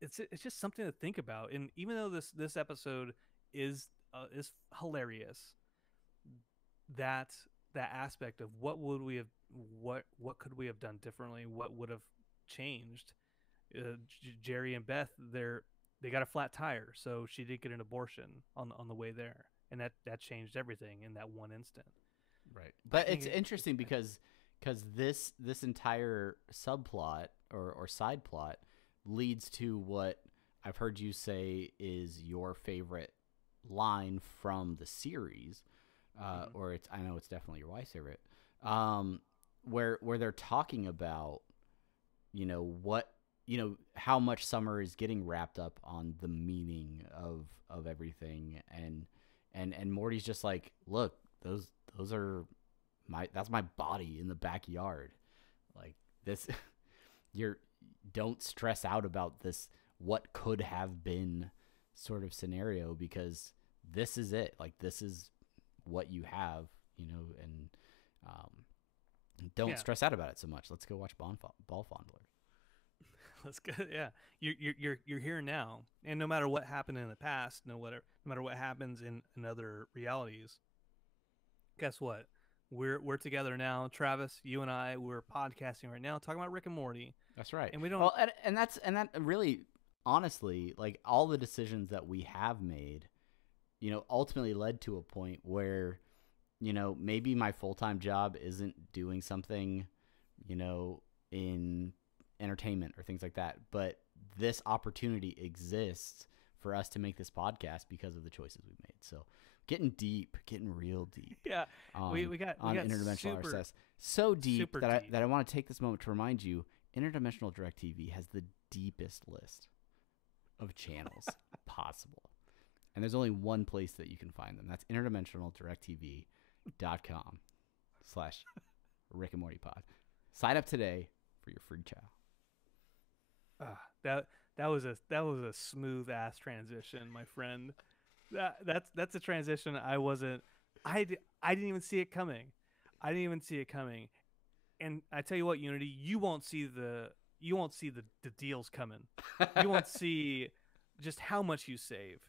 it's just something to think about. And even though this episode is hilarious, that aspect of what could we have done differently, what would have changed. Jerry and Beth, they got a flat tire, so she did get an abortion on the way there, and that changed everything in that one instant. Right. But it's interesting because this entire subplot or side plot leads to what I've heard you say is your favorite line from the series, or I know it's definitely your wife's favorite, where they're talking about how much Summer is getting wrapped up on the meaning of everything, and Morty's just like, look, those are that's my body in the backyard, like this. Don't stress out about this what could have been sort of scenario, because this is it. Like, this is what you have. and don't Yeah. stress out about it so much. Let's go watch Ball Fondler. Let's go. Yeah, you're here now, and no matter what happened in the past, no matter what happens in other realities, guess what? We're together now, Travis. You and I, we're podcasting right now, talking about Rick and Morty, That's right. and we don't. Well, and that really, honestly, like all the decisions that we have made, ultimately led to a point where, maybe my full-time job isn't doing something, in entertainment or things like that, but this opportunity exists for us to make this podcast because of the choices we've made. So getting real deep. Yeah, on, we got Interdimensional super, RSS. So deep super that deep. I want to take this moment to remind you, Interdimensional DirecTV has the deepest list of channels possible. And there's only one place that you can find them. That's interdimensionaldirectv.com/Rick and Morty Pod. Sign up today for your free trial. That was a smooth ass transition, my friend. That's a transition I didn't even see it coming. And I tell you what, Unity, you won't see the deals coming. You won't see just how much you save.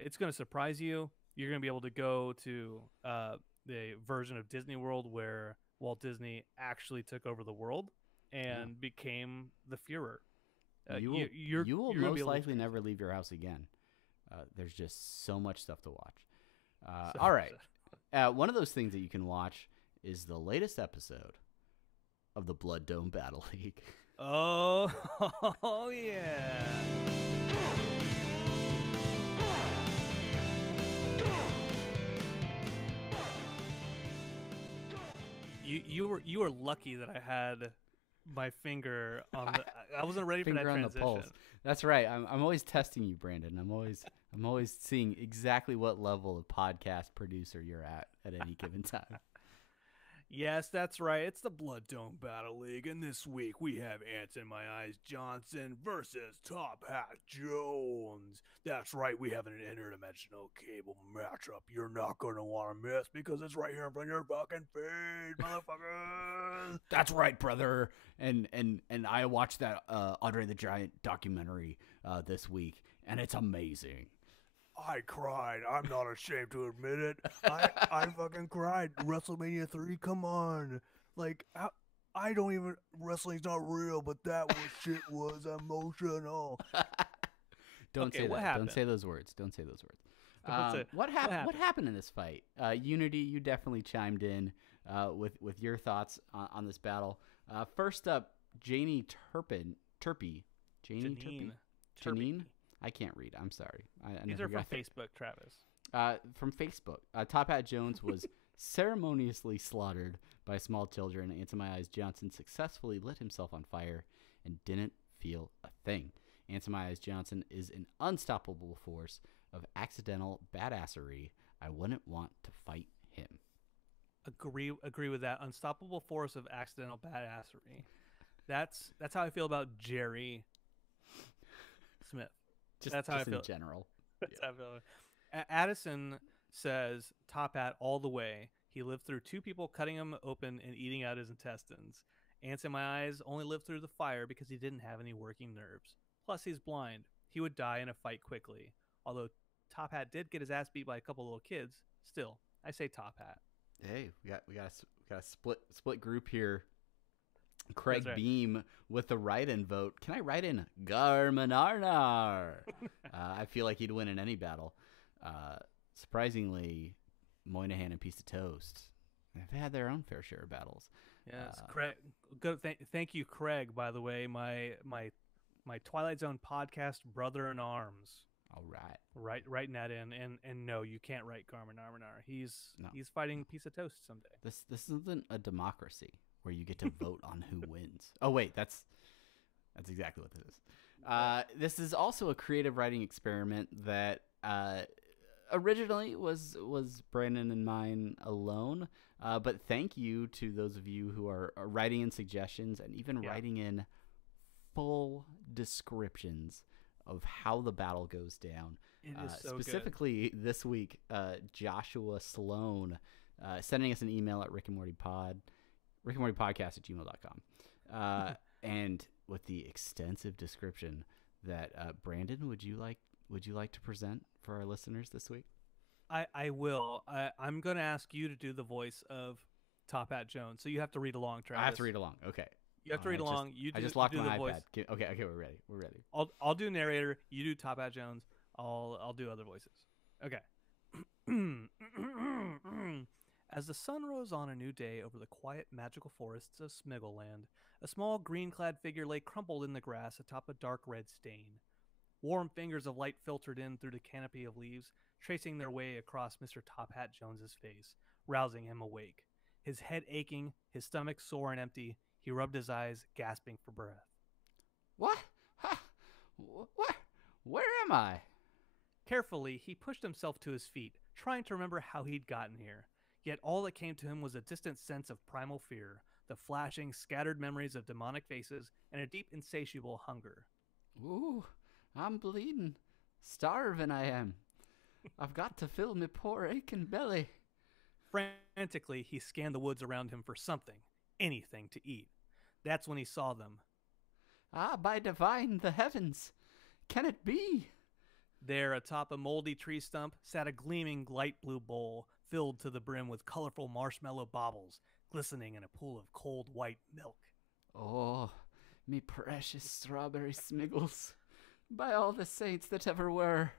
It's going to surprise you. You're going to be able to go to the version of Disney World where Walt Disney actually took over the world and became the Führer. You will most likely never leave your house again. There's just so much stuff to watch. All right. One of those things that you can watch is the latest episode of the Blood Dome Battle League. Oh, yeah. You were lucky that I had my finger on the. I wasn't ready for that Finger on the transition. pulse. That's right. I'm always testing you, Brandon. I'm always seeing exactly what level of podcast producer you're at any given time. Yes, that's right. It's the Blood Dome Battle League, and this week we have Ants in My Eyes Johnson versus Top Hat Jones. That's right, we have an interdimensional cable matchup you're not going to want to miss because it's right here in front of your fucking feed, motherfuckers. That's right, brother. And I watched that Andre the Giant documentary this week, and it's amazing. I cried. I'm not ashamed to admit it. I fucking cried. WrestleMania 3, come on. Like, I don't even, wrestling's not real, but that shit was emotional. Don't say that. Happened? Don't say those words. Don't say those words. What happened? What happened in this fight? Unity, you definitely chimed in with your thoughts on this battle. First up, Janine Turpin. Janine? I can't read. I'm sorry. These are from Facebook, Travis. From Facebook. Top Hat Jones was ceremoniously slaughtered by small children. Ants in My Eyes Johnson successfully lit himself on fire and didn't feel a thing. Ants in My Eyes Johnson is an unstoppable force of accidental badassery. I wouldn't want to fight him. Agree with that. Unstoppable force of accidental badassery. That's how I feel about Jerry Smith. That's how I feel in general. That's how I feel. Addison says Top Hat all the way. He lived through two people cutting him open and eating out his intestines. Ants in My Eyes only lived through the fire because he didn't have any working nerves. Plus, he's blind. He would die in a fight quickly. Although Top Hat did get his ass beat by a couple little kids, still, I say Top Hat. Hey, we got a split group here. Craig right. Beam with the write-in vote. Can I write in Garmanarnar? I feel like he'd win in any battle. Surprisingly, Moynihan and Piece of Toast have had their own fair share of battles. Yes, Craig. Good. Thank you, Craig. By the way, my Twilight Zone podcast brother in arms. All right. Writing that in, and no, you can't write Garmanarnar. He's fighting Piece of Toast someday. This isn't a democracy where you get to vote on who wins. Oh wait, that's exactly what this is. This is also a creative writing experiment that originally was Brandon and mine alone. But thank you to those of you who are writing in suggestions and even writing in full descriptions of how the battle goes down. It is so specifically good. This week, Joshua Sloan sending us an email at rickandmortypodcast@gmail.com. And with the extensive description that Brandon, would you like to present for our listeners this week? I will. I'm going to ask you to do the voice of Top Hat Jones. So you have to read along, Travis. I have to read along. Okay. You have to read along. I just locked do my the voice. iPad. Okay, we're ready. We're ready. I'll do narrator. You do Top Hat Jones. I'll do other voices. Okay. As the sun rose on a new day over the quiet, magical forests of Smiggleland, a small green-clad figure lay crumpled in the grass atop a dark red stain. Warm fingers of light filtered in through the canopy of leaves, tracing their way across Mr. Top Hat Jones's face, rousing him awake. His head aching, his stomach sore and empty, he rubbed his eyes, gasping for breath. What? Huh? What? Where am I? Carefully, he pushed himself to his feet, trying to remember how he'd gotten here. Yet all that came to him was a distant sense of primal fear, the flashing, scattered memories of demonic faces, and a deep, insatiable hunger. Ooh, I'm bleeding. Starving I am. I've got to fill me poor aching belly. Frantically, he scanned the woods around him for something, anything to eat. That's when he saw them. Ah, by divine the heavens, can it be? There, atop a moldy tree stump, sat a gleaming light blue bowl, filled to the brim with colorful marshmallow baubles, glistening in a pool of cold white milk. Oh, me precious strawberry smiggles, by all the saints that ever were.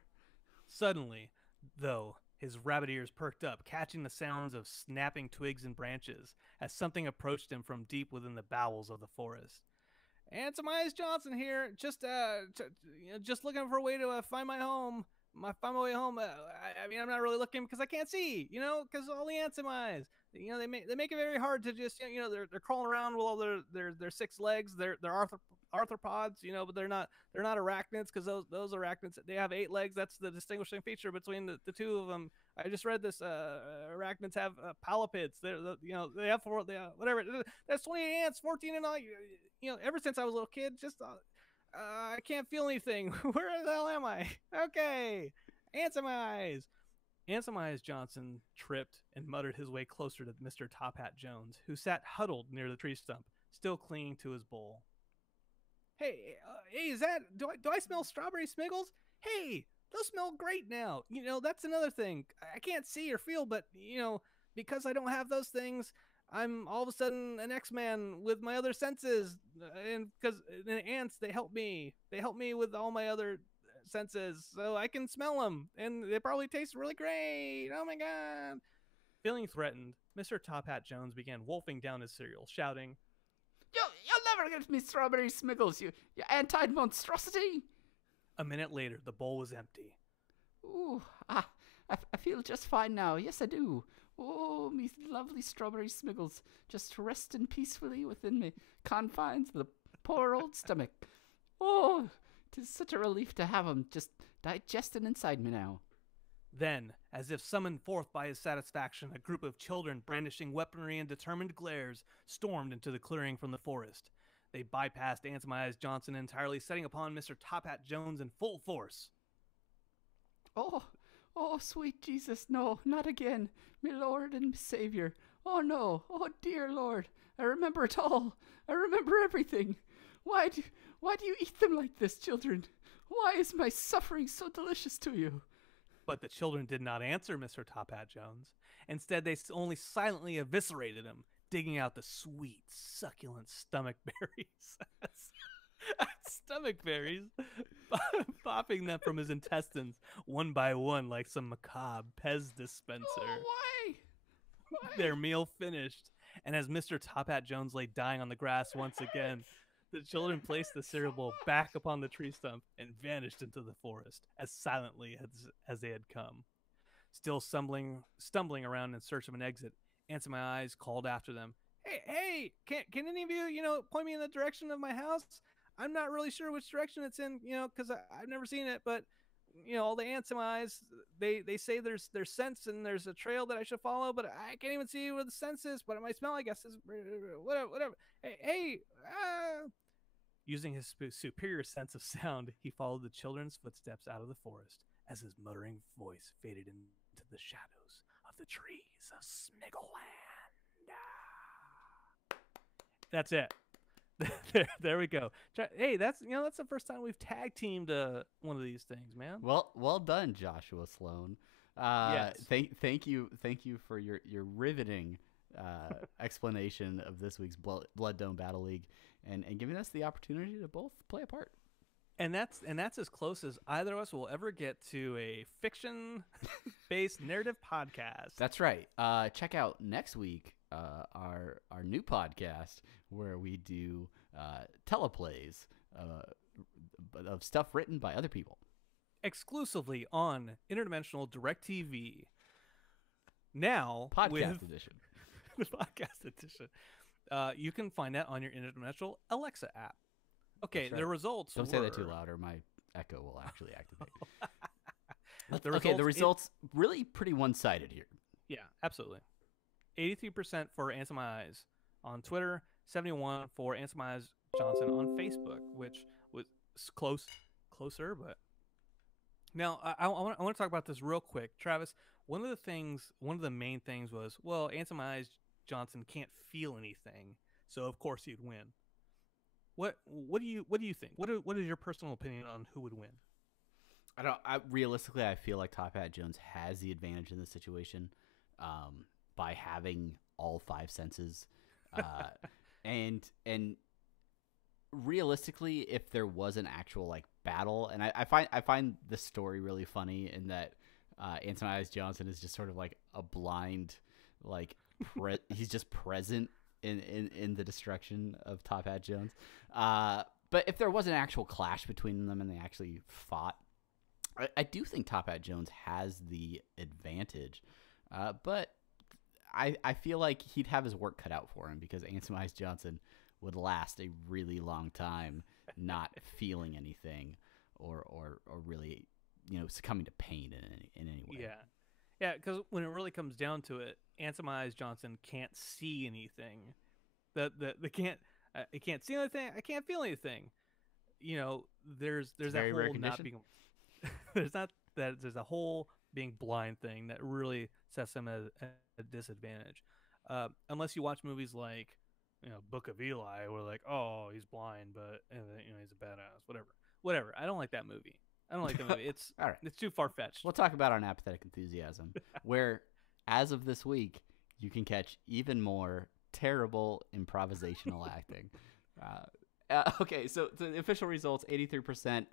Suddenly, though, his rabbit ears perked up, catching the sounds of snapping twigs and branches, as something approached him from deep within the bowels of the forest. Antonius Johnson here, just looking for a way to find my home. Find my way home. I mean, I'm not really looking because I can't see, because all the ants in my eyes. They make it very hard to just, they're crawling around with all their 6 legs. They're arthropods, but they're not arachnids, because those arachnids, they have 8 legs. That's the distinguishing feature between the two of them. I just read this. Arachnids have polypids. They have 4. Whatever. That's 28 ants, 14 and all. Ever since I was a little kid, just I can't feel anything. Where the hell am I? Okay, ants in my eyes. Antonius Johnson tripped and muttered his way closer to Mr. Top Hat Jones, who sat huddled near the tree stump, still clinging to his bowl. Hey, is that? Do I smell strawberry smiggles? Hey, those smell great now. That's another thing. I can't see or feel, but because I don't have those things, I'm all of a sudden an X-Man with my other senses, and because the ants, they help me with all my other senses, so I can smell them, and they probably taste really great. Oh my god! Feeling threatened, Mr. Top Hat Jones began wolfing down his cereal, shouting, You'll never get me strawberry smiggles, you anti-monstrosity! A minute later, the bowl was empty. Ooh, I feel just fine now. Yes, I do. Oh, me lovely strawberry smiggles, just resting peacefully within me confines of the poor old stomach. Oh, 'tis such a relief to have 'em just digesting inside me now. Then, as if summoned forth by his satisfaction, a group of children brandishing weaponry and determined glares stormed into the clearing from the forest. They bypassed Antonius Johnson entirely, setting upon Mr. Top Hat Jones in full force. Oh, sweet Jesus, no, not again, me Lord and Savior. Oh, no, oh, dear Lord, I remember it all. I remember everything. Why do you eat them like this, children? Why is my suffering so delicious to you? But the children did not answer Mr. Top Hat Jones. Instead, they only silently eviscerated him, digging out the sweet, succulent stomach berries. Stomach berries, popping them from his intestines one by one like some macabre Pez dispenser. Oh, why? Their meal finished, and as Mr. Top Hat Jones lay dying on the grass once again, the children placed the cereal bowl back upon the tree stump and vanished into the forest as silently as they had come. Still stumbling around in search of an exit, Antonius called after them. Hey, can any of you, point me in the direction of my house? I'm not really sure which direction it's in, because I've never seen it, but, all the ants in my eyes, they say there's scents and there's a trail that I should follow, but I can't even see where the sense is, but my smell, I guess, is whatever. Hey, Using his superior sense of sound, he followed the children's footsteps out of the forest as his muttering voice faded into the shadows of the trees of Smiggleland. That's it. there we go. Hey, that's the first time we've tag teamed one of these things, man. Well done, Joshua Sloan. Yes. Thank you for your riveting explanation of this week's Blood Dome Battle League and giving us the opportunity to both play a part. And that's as close as either of us will ever get to a fiction-based narrative podcast. That's right. Check out next week our new podcast where we do teleplays of stuff written by other people. Exclusively on Interdimensional DirecTV. Now, Podcast edition. The podcast edition. You can find that on your Interdimensional Alexa app. Okay, Right. the results. Don't say that too loud, or my echo will actually activate. The results results really pretty one-sided here. Yeah, absolutely. 83% for Ansem Eyes on Twitter, 71 for Ansem Eyes Johnson on Facebook, which was closer, but now I want to talk about this real quick, Travis. One of the main things was, well, Ansem Eyes Johnson can't feel anything, so of course he'd win. What do you think? What is your personal opinion on who would win? Realistically, I feel like Top Hat Jones has the advantage in this situation by having all five senses. And realistically, if there was an actual like battle, and I find this story really funny in that Ansem Eyes Johnson is just sort of like a blind, like he's just present in the destruction of Top Hat Jones. But if there was an actual clash between them and they actually fought, I do think Top Hat Jones has the advantage. But I feel like he'd have his work cut out for him because Ansem Eyes Johnson would last a really long time not feeling anything or really, succumbing to pain in any way. Yeah, because when it really comes down to it, Ansem Eyes Johnson can't see anything. It can't see anything. I can't feel anything. There's that whole not being. There's a whole being blind thing that really sets him at a disadvantage. Unless you watch movies like, Book of Eli, where like, oh, he's blind, but he's a badass. Whatever. I don't like that movie. It's all right. It's too far fetched. We'll talk about our apathetic enthusiasm, where as of this week you can catch even more terrible improvisational acting. Okay, so the official results: 83%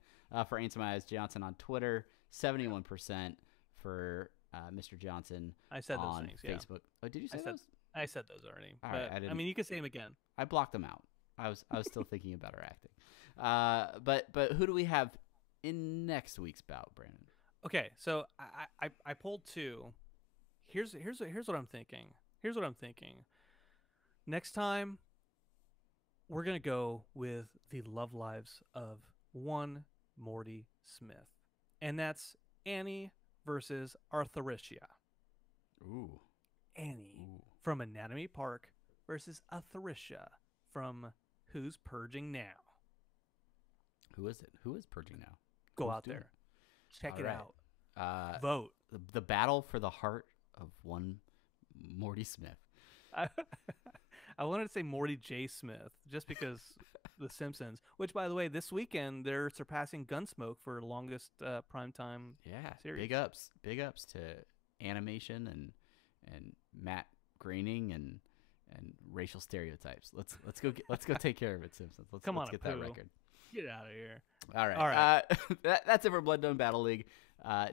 for Ansem Eyes Johnson on Twitter, 71% for Mr. Johnson. I said those on things, Facebook. Yeah. Oh, did you say those? I said those already. All but, right, I mean, you can say them again. I blocked them out. I was still thinking about our acting. But who do we have in next week's bout, Brandon? Okay, so I pulled two. Here's what I'm thinking. Next time, we're gonna go with the love lives of one Morty Smith, and that's Annie versus Arthuricia. Ooh. Annie from Anatomy Park versus Arthuricia from Who's Purging Now. Who is it? Who is purging now? Go Who's out doing there. Check All it right. out. Vote. The battle for the heart of one Morty Smith. I wanted to say Morty J. Smith just because The Simpsons, which, by the way, this weekend they're surpassing Gunsmoke for longest primetime series. Big ups to animation and Matt Groening and racial stereotypes. Let's go take care of it, Simpsons. Let's get that record. Get out of here. All right. That's it for Blood Dome Battle League.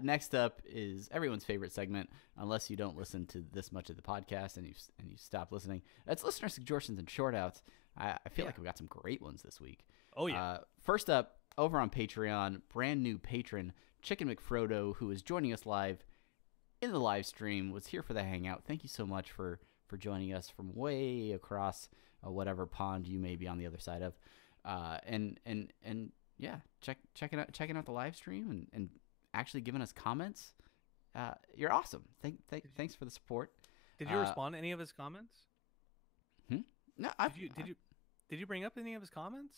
Next up is everyone's favorite segment, unless you don't listen to this much of the podcast and you stop listening. It's listener suggestions and short outs. I feel like we got some great ones this week. Oh yeah. First up, over on Patreon, brand new patron Chicken McFrodo, who is joining us live in the live stream, was here for the hangout. Thank you so much for joining us from way across whatever pond you may be on the other side of. And yeah, checking out the live stream and actually giving us comments. You're awesome. Thanks for the support. Did you respond to any of his comments? No, Did you bring up any of his comments?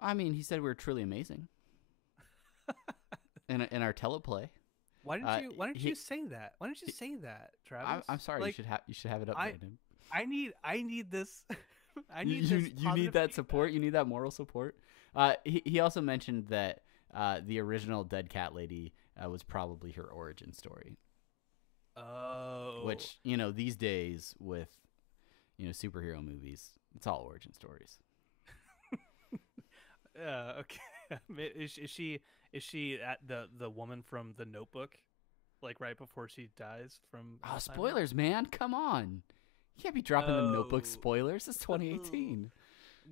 I mean, he said we were truly amazing in our teleplay. Why didn't you? Why didn't he- you say that? Why didn't you say that, Travis? I'm sorry. Like, You should have it up, I- Brandon. I need this. I need you, this. you need positive that support. feedback. You need that moral support. He also mentioned that the original dead cat lady was probably her origin story. Oh. Which, these days with, superhero movies, it's all origin stories. Okay. Is she at the woman from The Notebook, like right before she dies from? Oh, Alzheimer's? spoilers, man. Come on. You can't be dropping them Notebook Oh. spoilers. It's 2018.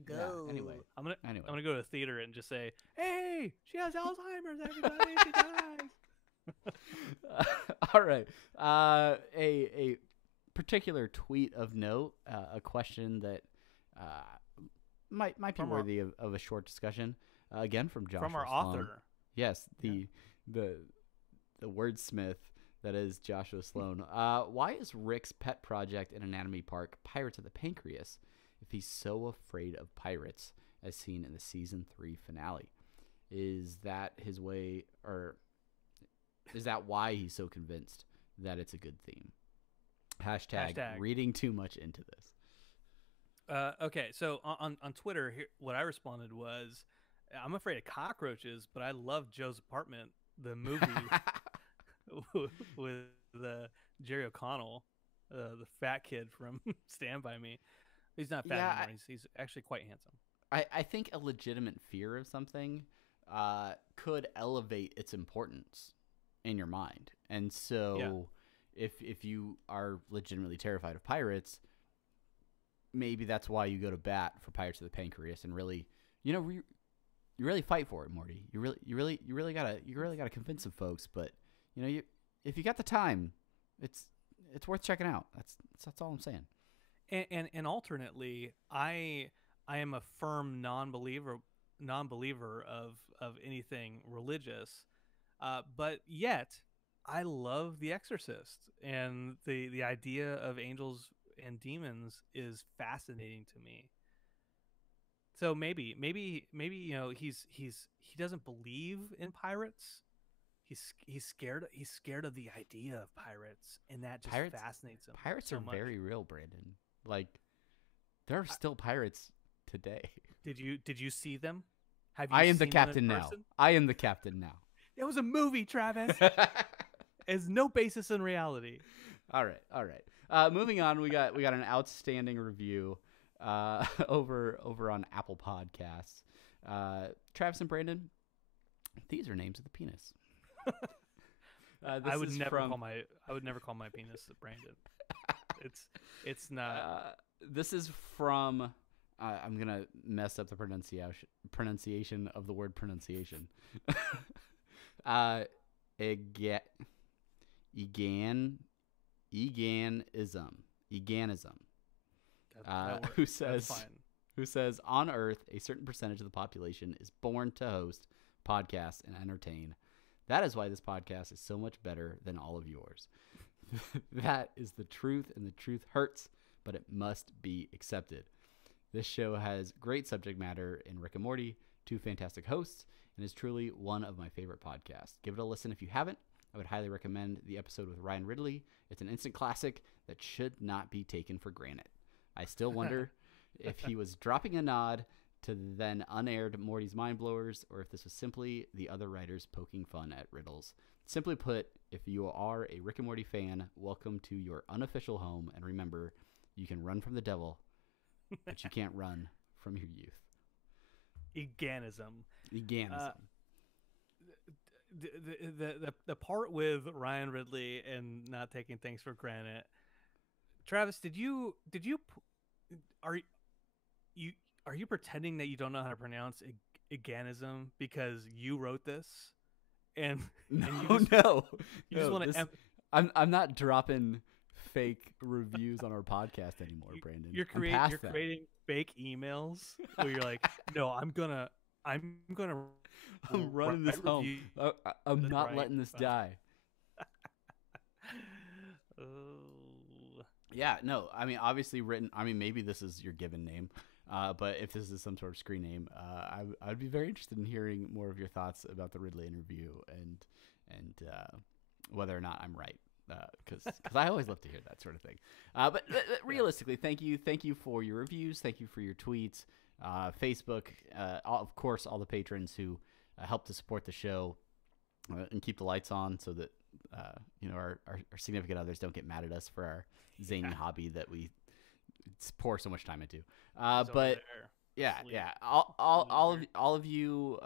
Go. Yeah, anyway. I'm gonna Anyway. I'm gonna go to a theater and just say, "Hey, she has Alzheimer's. Everybody, she dies." All right. A particular tweet of note, a question that might be From our- worthy of a short discussion. Again, from Joshua From our Sloan. author. Yes, the wordsmith that is Joshua Sloan. Why is Rick's pet project in Anatomy Park Pirates of the Pancreas if he's so afraid of pirates as seen in the season 3 finale? Is that his way, or is that why he's so convinced that it's a good theme? Hashtag. Reading too much into this. Okay, so on Twitter, here, what I responded was, "I'm afraid of cockroaches, but I love Joe's Apartment, the movie with Jerry O'Connell, the fat kid from Stand By Me. He's not fat anymore. He's actually quite handsome. I think a legitimate fear of something could elevate its importance in your mind. And so if you are legitimately terrified of pirates, maybe that's why you go to bat for Pirates of the Pancreas and really, you really fight for it, Morty. You really gotta convince some folks. But if you got the time, it's worth checking out. That's all I'm saying. And alternately, I am a firm non-believer of anything religious, but yet I love The Exorcist, and the idea of angels and demons is fascinating to me. So maybe he doesn't believe in pirates. He's scared of the idea of pirates, and that just fascinates him. Pirates so are much. very real, Brandon. Like, there are still pirates today. Did you see them? Have you I am the seen them in captain now. person? I am the captain now. It was a movie, Travis. It's no basis in reality. All right. Moving on, we got an outstanding review over on Apple Podcasts. Travis and Brandon, these are names of the penis. I would never call my penis Brandon. It's not. This is from. I'm gonna mess up the pronunciation of the word pronunciation. Eganism. Who says on Earth a certain percentage of the population is born to host podcasts and entertain. That is why this podcast is so much better than all of yours. That is the truth, and the truth hurts, but it must be accepted. This show has great subject matter in Rick and Morty, 2 fantastic hosts, and is truly one of my favorite podcasts. Give it a listen if you haven't. I would highly recommend the episode with Ryan Ridley. It's an instant classic that should not be taken for granted. I still wonder if he was dropping a nod to the then unaired Morty's Mind Blowers, or if this was simply the other writers poking fun at riddles. Simply put, if you are a Rick and Morty fan, welcome to your unofficial home, and remember, you can run from the devil, but you can't run from your youth. Eganism. The part with Ryan Ridley and not taking things for granted. Travis, are you pretending that you don't know how to pronounce eganism because you wrote this? And No. You just want to. I'm not dropping fake reviews on our podcast anymore, Brandon. You're creating fake emails where you're like, no, I'm running this home. I'm not letting this die. Yeah, no. I mean, obviously written. I mean, maybe this is your given name, but if this is some sort of screen name, I'd be very interested in hearing more of your thoughts about the Ridley interview and whether or not I'm right. Because I always love to hear that sort of thing. But realistically, thank you for your reviews, thank you for your tweets, Facebook, of course, all the patrons who help to support the show and keep the lights on, so that our significant others don't get mad at us for our zany hobby that we pour so much time into. But yeah, all of you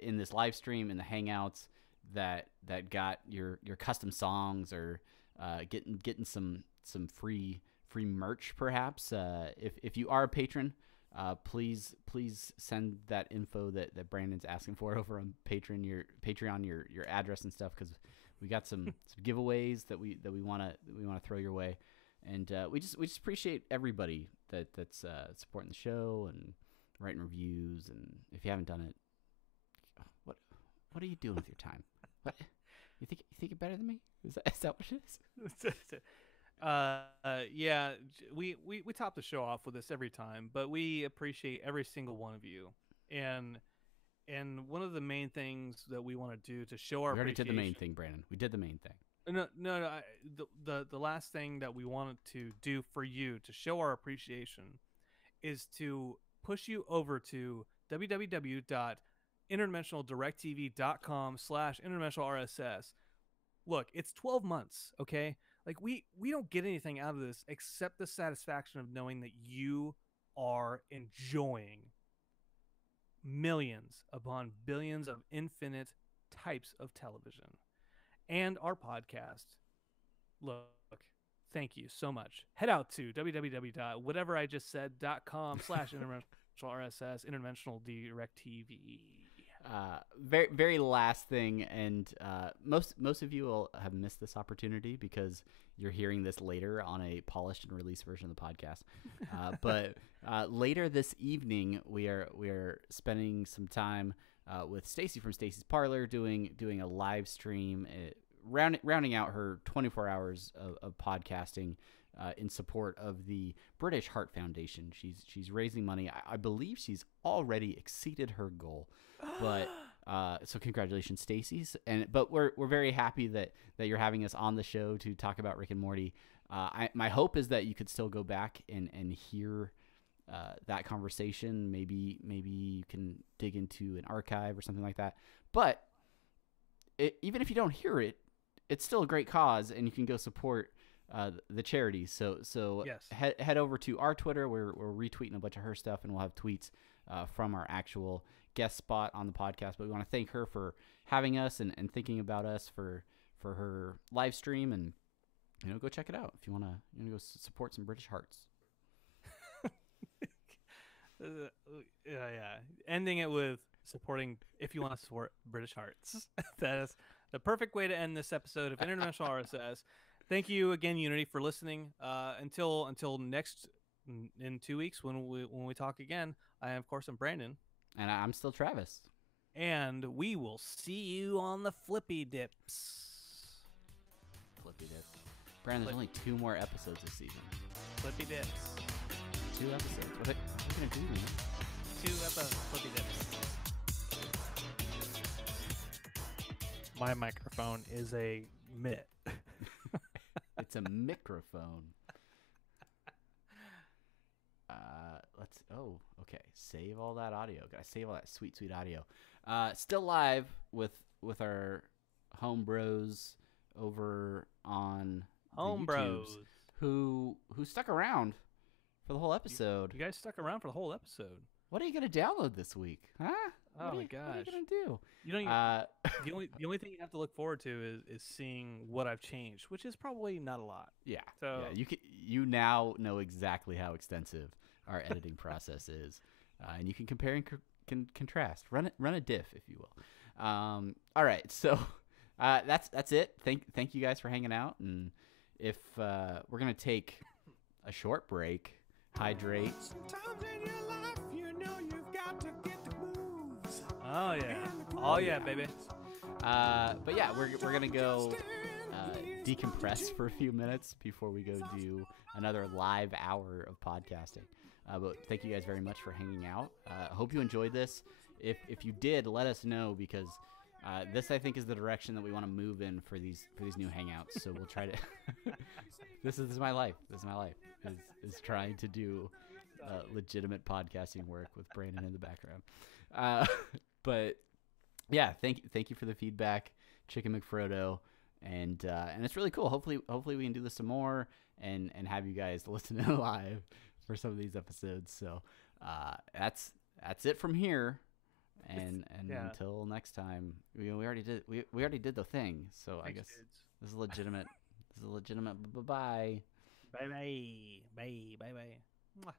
in this live stream, in the Hangouts, that got your custom songs, or getting some free merch, perhaps. If you are a patron, please send that info that Brandon's asking for over on Patreon, your address and stuff, because we got some giveaways that we want to throw your way, and we just appreciate everybody that's supporting the show and writing reviews. And if you haven't done it, what are you doing with your time? What? You think you're better than me? Is that what it is? Yeah, we top the show off with this every time, but we appreciate every single one of you. And one of the main things that we want to do to show our We already did the appreciation. main thing, Brandon. We did the main thing. No. The last thing that we wanted to do for you to show our appreciation is to push you over to www.interdimensionaldirecttv.com/interdimensional RSS. Look, it's 12 months, okay? Like, we don't get anything out of this except the satisfaction of knowing that you are enjoying millions upon billions of infinite types of television and our podcast. Look, thank you so much. Head out to www.whateverIjustsaid.com/interdimensional RSS, interdimensional DirecTV. Very very last thing, and most of you will have missed this opportunity because you're hearing this later on a polished and released version of the podcast. But later this evening, we are spending some time with Stacy from Stacy's Parlor, doing a live stream, rounding out her 24 hours of podcasting in support of the British Heart Foundation. She's raising money. I believe she's already exceeded her goal. But so congratulations, Stacy's. But we're very happy that you're having us on the show to talk about Rick and Morty. My hope is that you could still go back and hear that conversation. Maybe you can dig into an archive or something like that. But even if you don't hear it, it's still a great cause, and you can go support the charity. So Yes. head over to our Twitter. We're retweeting a bunch of her stuff, and we'll have tweets from our actual guest spot on the podcast. But we want to thank her for having us and thinking about us for her live stream, and go check it out if you want to go support some British Hearts. Yeah. Ending it with supporting, if you want to support British Hearts. That is the perfect way to end this episode of Interdimensional RSS. Thank you again, Unity, for listening. Until next in 2 weeks when we talk again. I'm Brandon. And I'm still Travis. And we will see you on the Flippy Dips. Flippy Dip. Brandon, there's only 2 more episodes this season. Flippy Dips. 2 episodes. What are you going to do, man? 2 episodes. Flippy Dips. My microphone is a mitt. It's a microphone. Okay. Save all that audio. Gotta save all that sweet audio. Still live with our home bros over on Home the YouTubes, Bros. who stuck around for the whole episode. You guys stuck around for the whole episode. What are you gonna download this week? Huh? Oh my What are gosh. you gonna do? You don't even, the only thing you have to look forward to is seeing what I've changed, which is probably not a lot. Yeah. So yeah, you now know exactly how extensive our editing process is, and you can compare and contrast. Run a diff, if you will. All right, so that's it. Thank you guys for hanging out, and if we're gonna take a short break, hydrate. Oh yeah, baby. But yeah, we're gonna go decompress for a few minutes before we go do another live hour of podcasting. But thank you guys very much for hanging out. Hope you enjoyed this. If you did, let us know, because This I think is the direction that we want to move in for these new hangouts. So we'll try to. This is my life. This is my life. Is trying to do legitimate podcasting work with Brandon in the background. But yeah, thank you for the feedback, Chicken McFrodo, and it's really cool. Hopefully we can do this some more and have you guys listen in live for some of these episodes. So that's it from here. And until next time, we already did the thing. So I guess this is legitimate. Bye bye. Bye bye. Bye bye. Bye.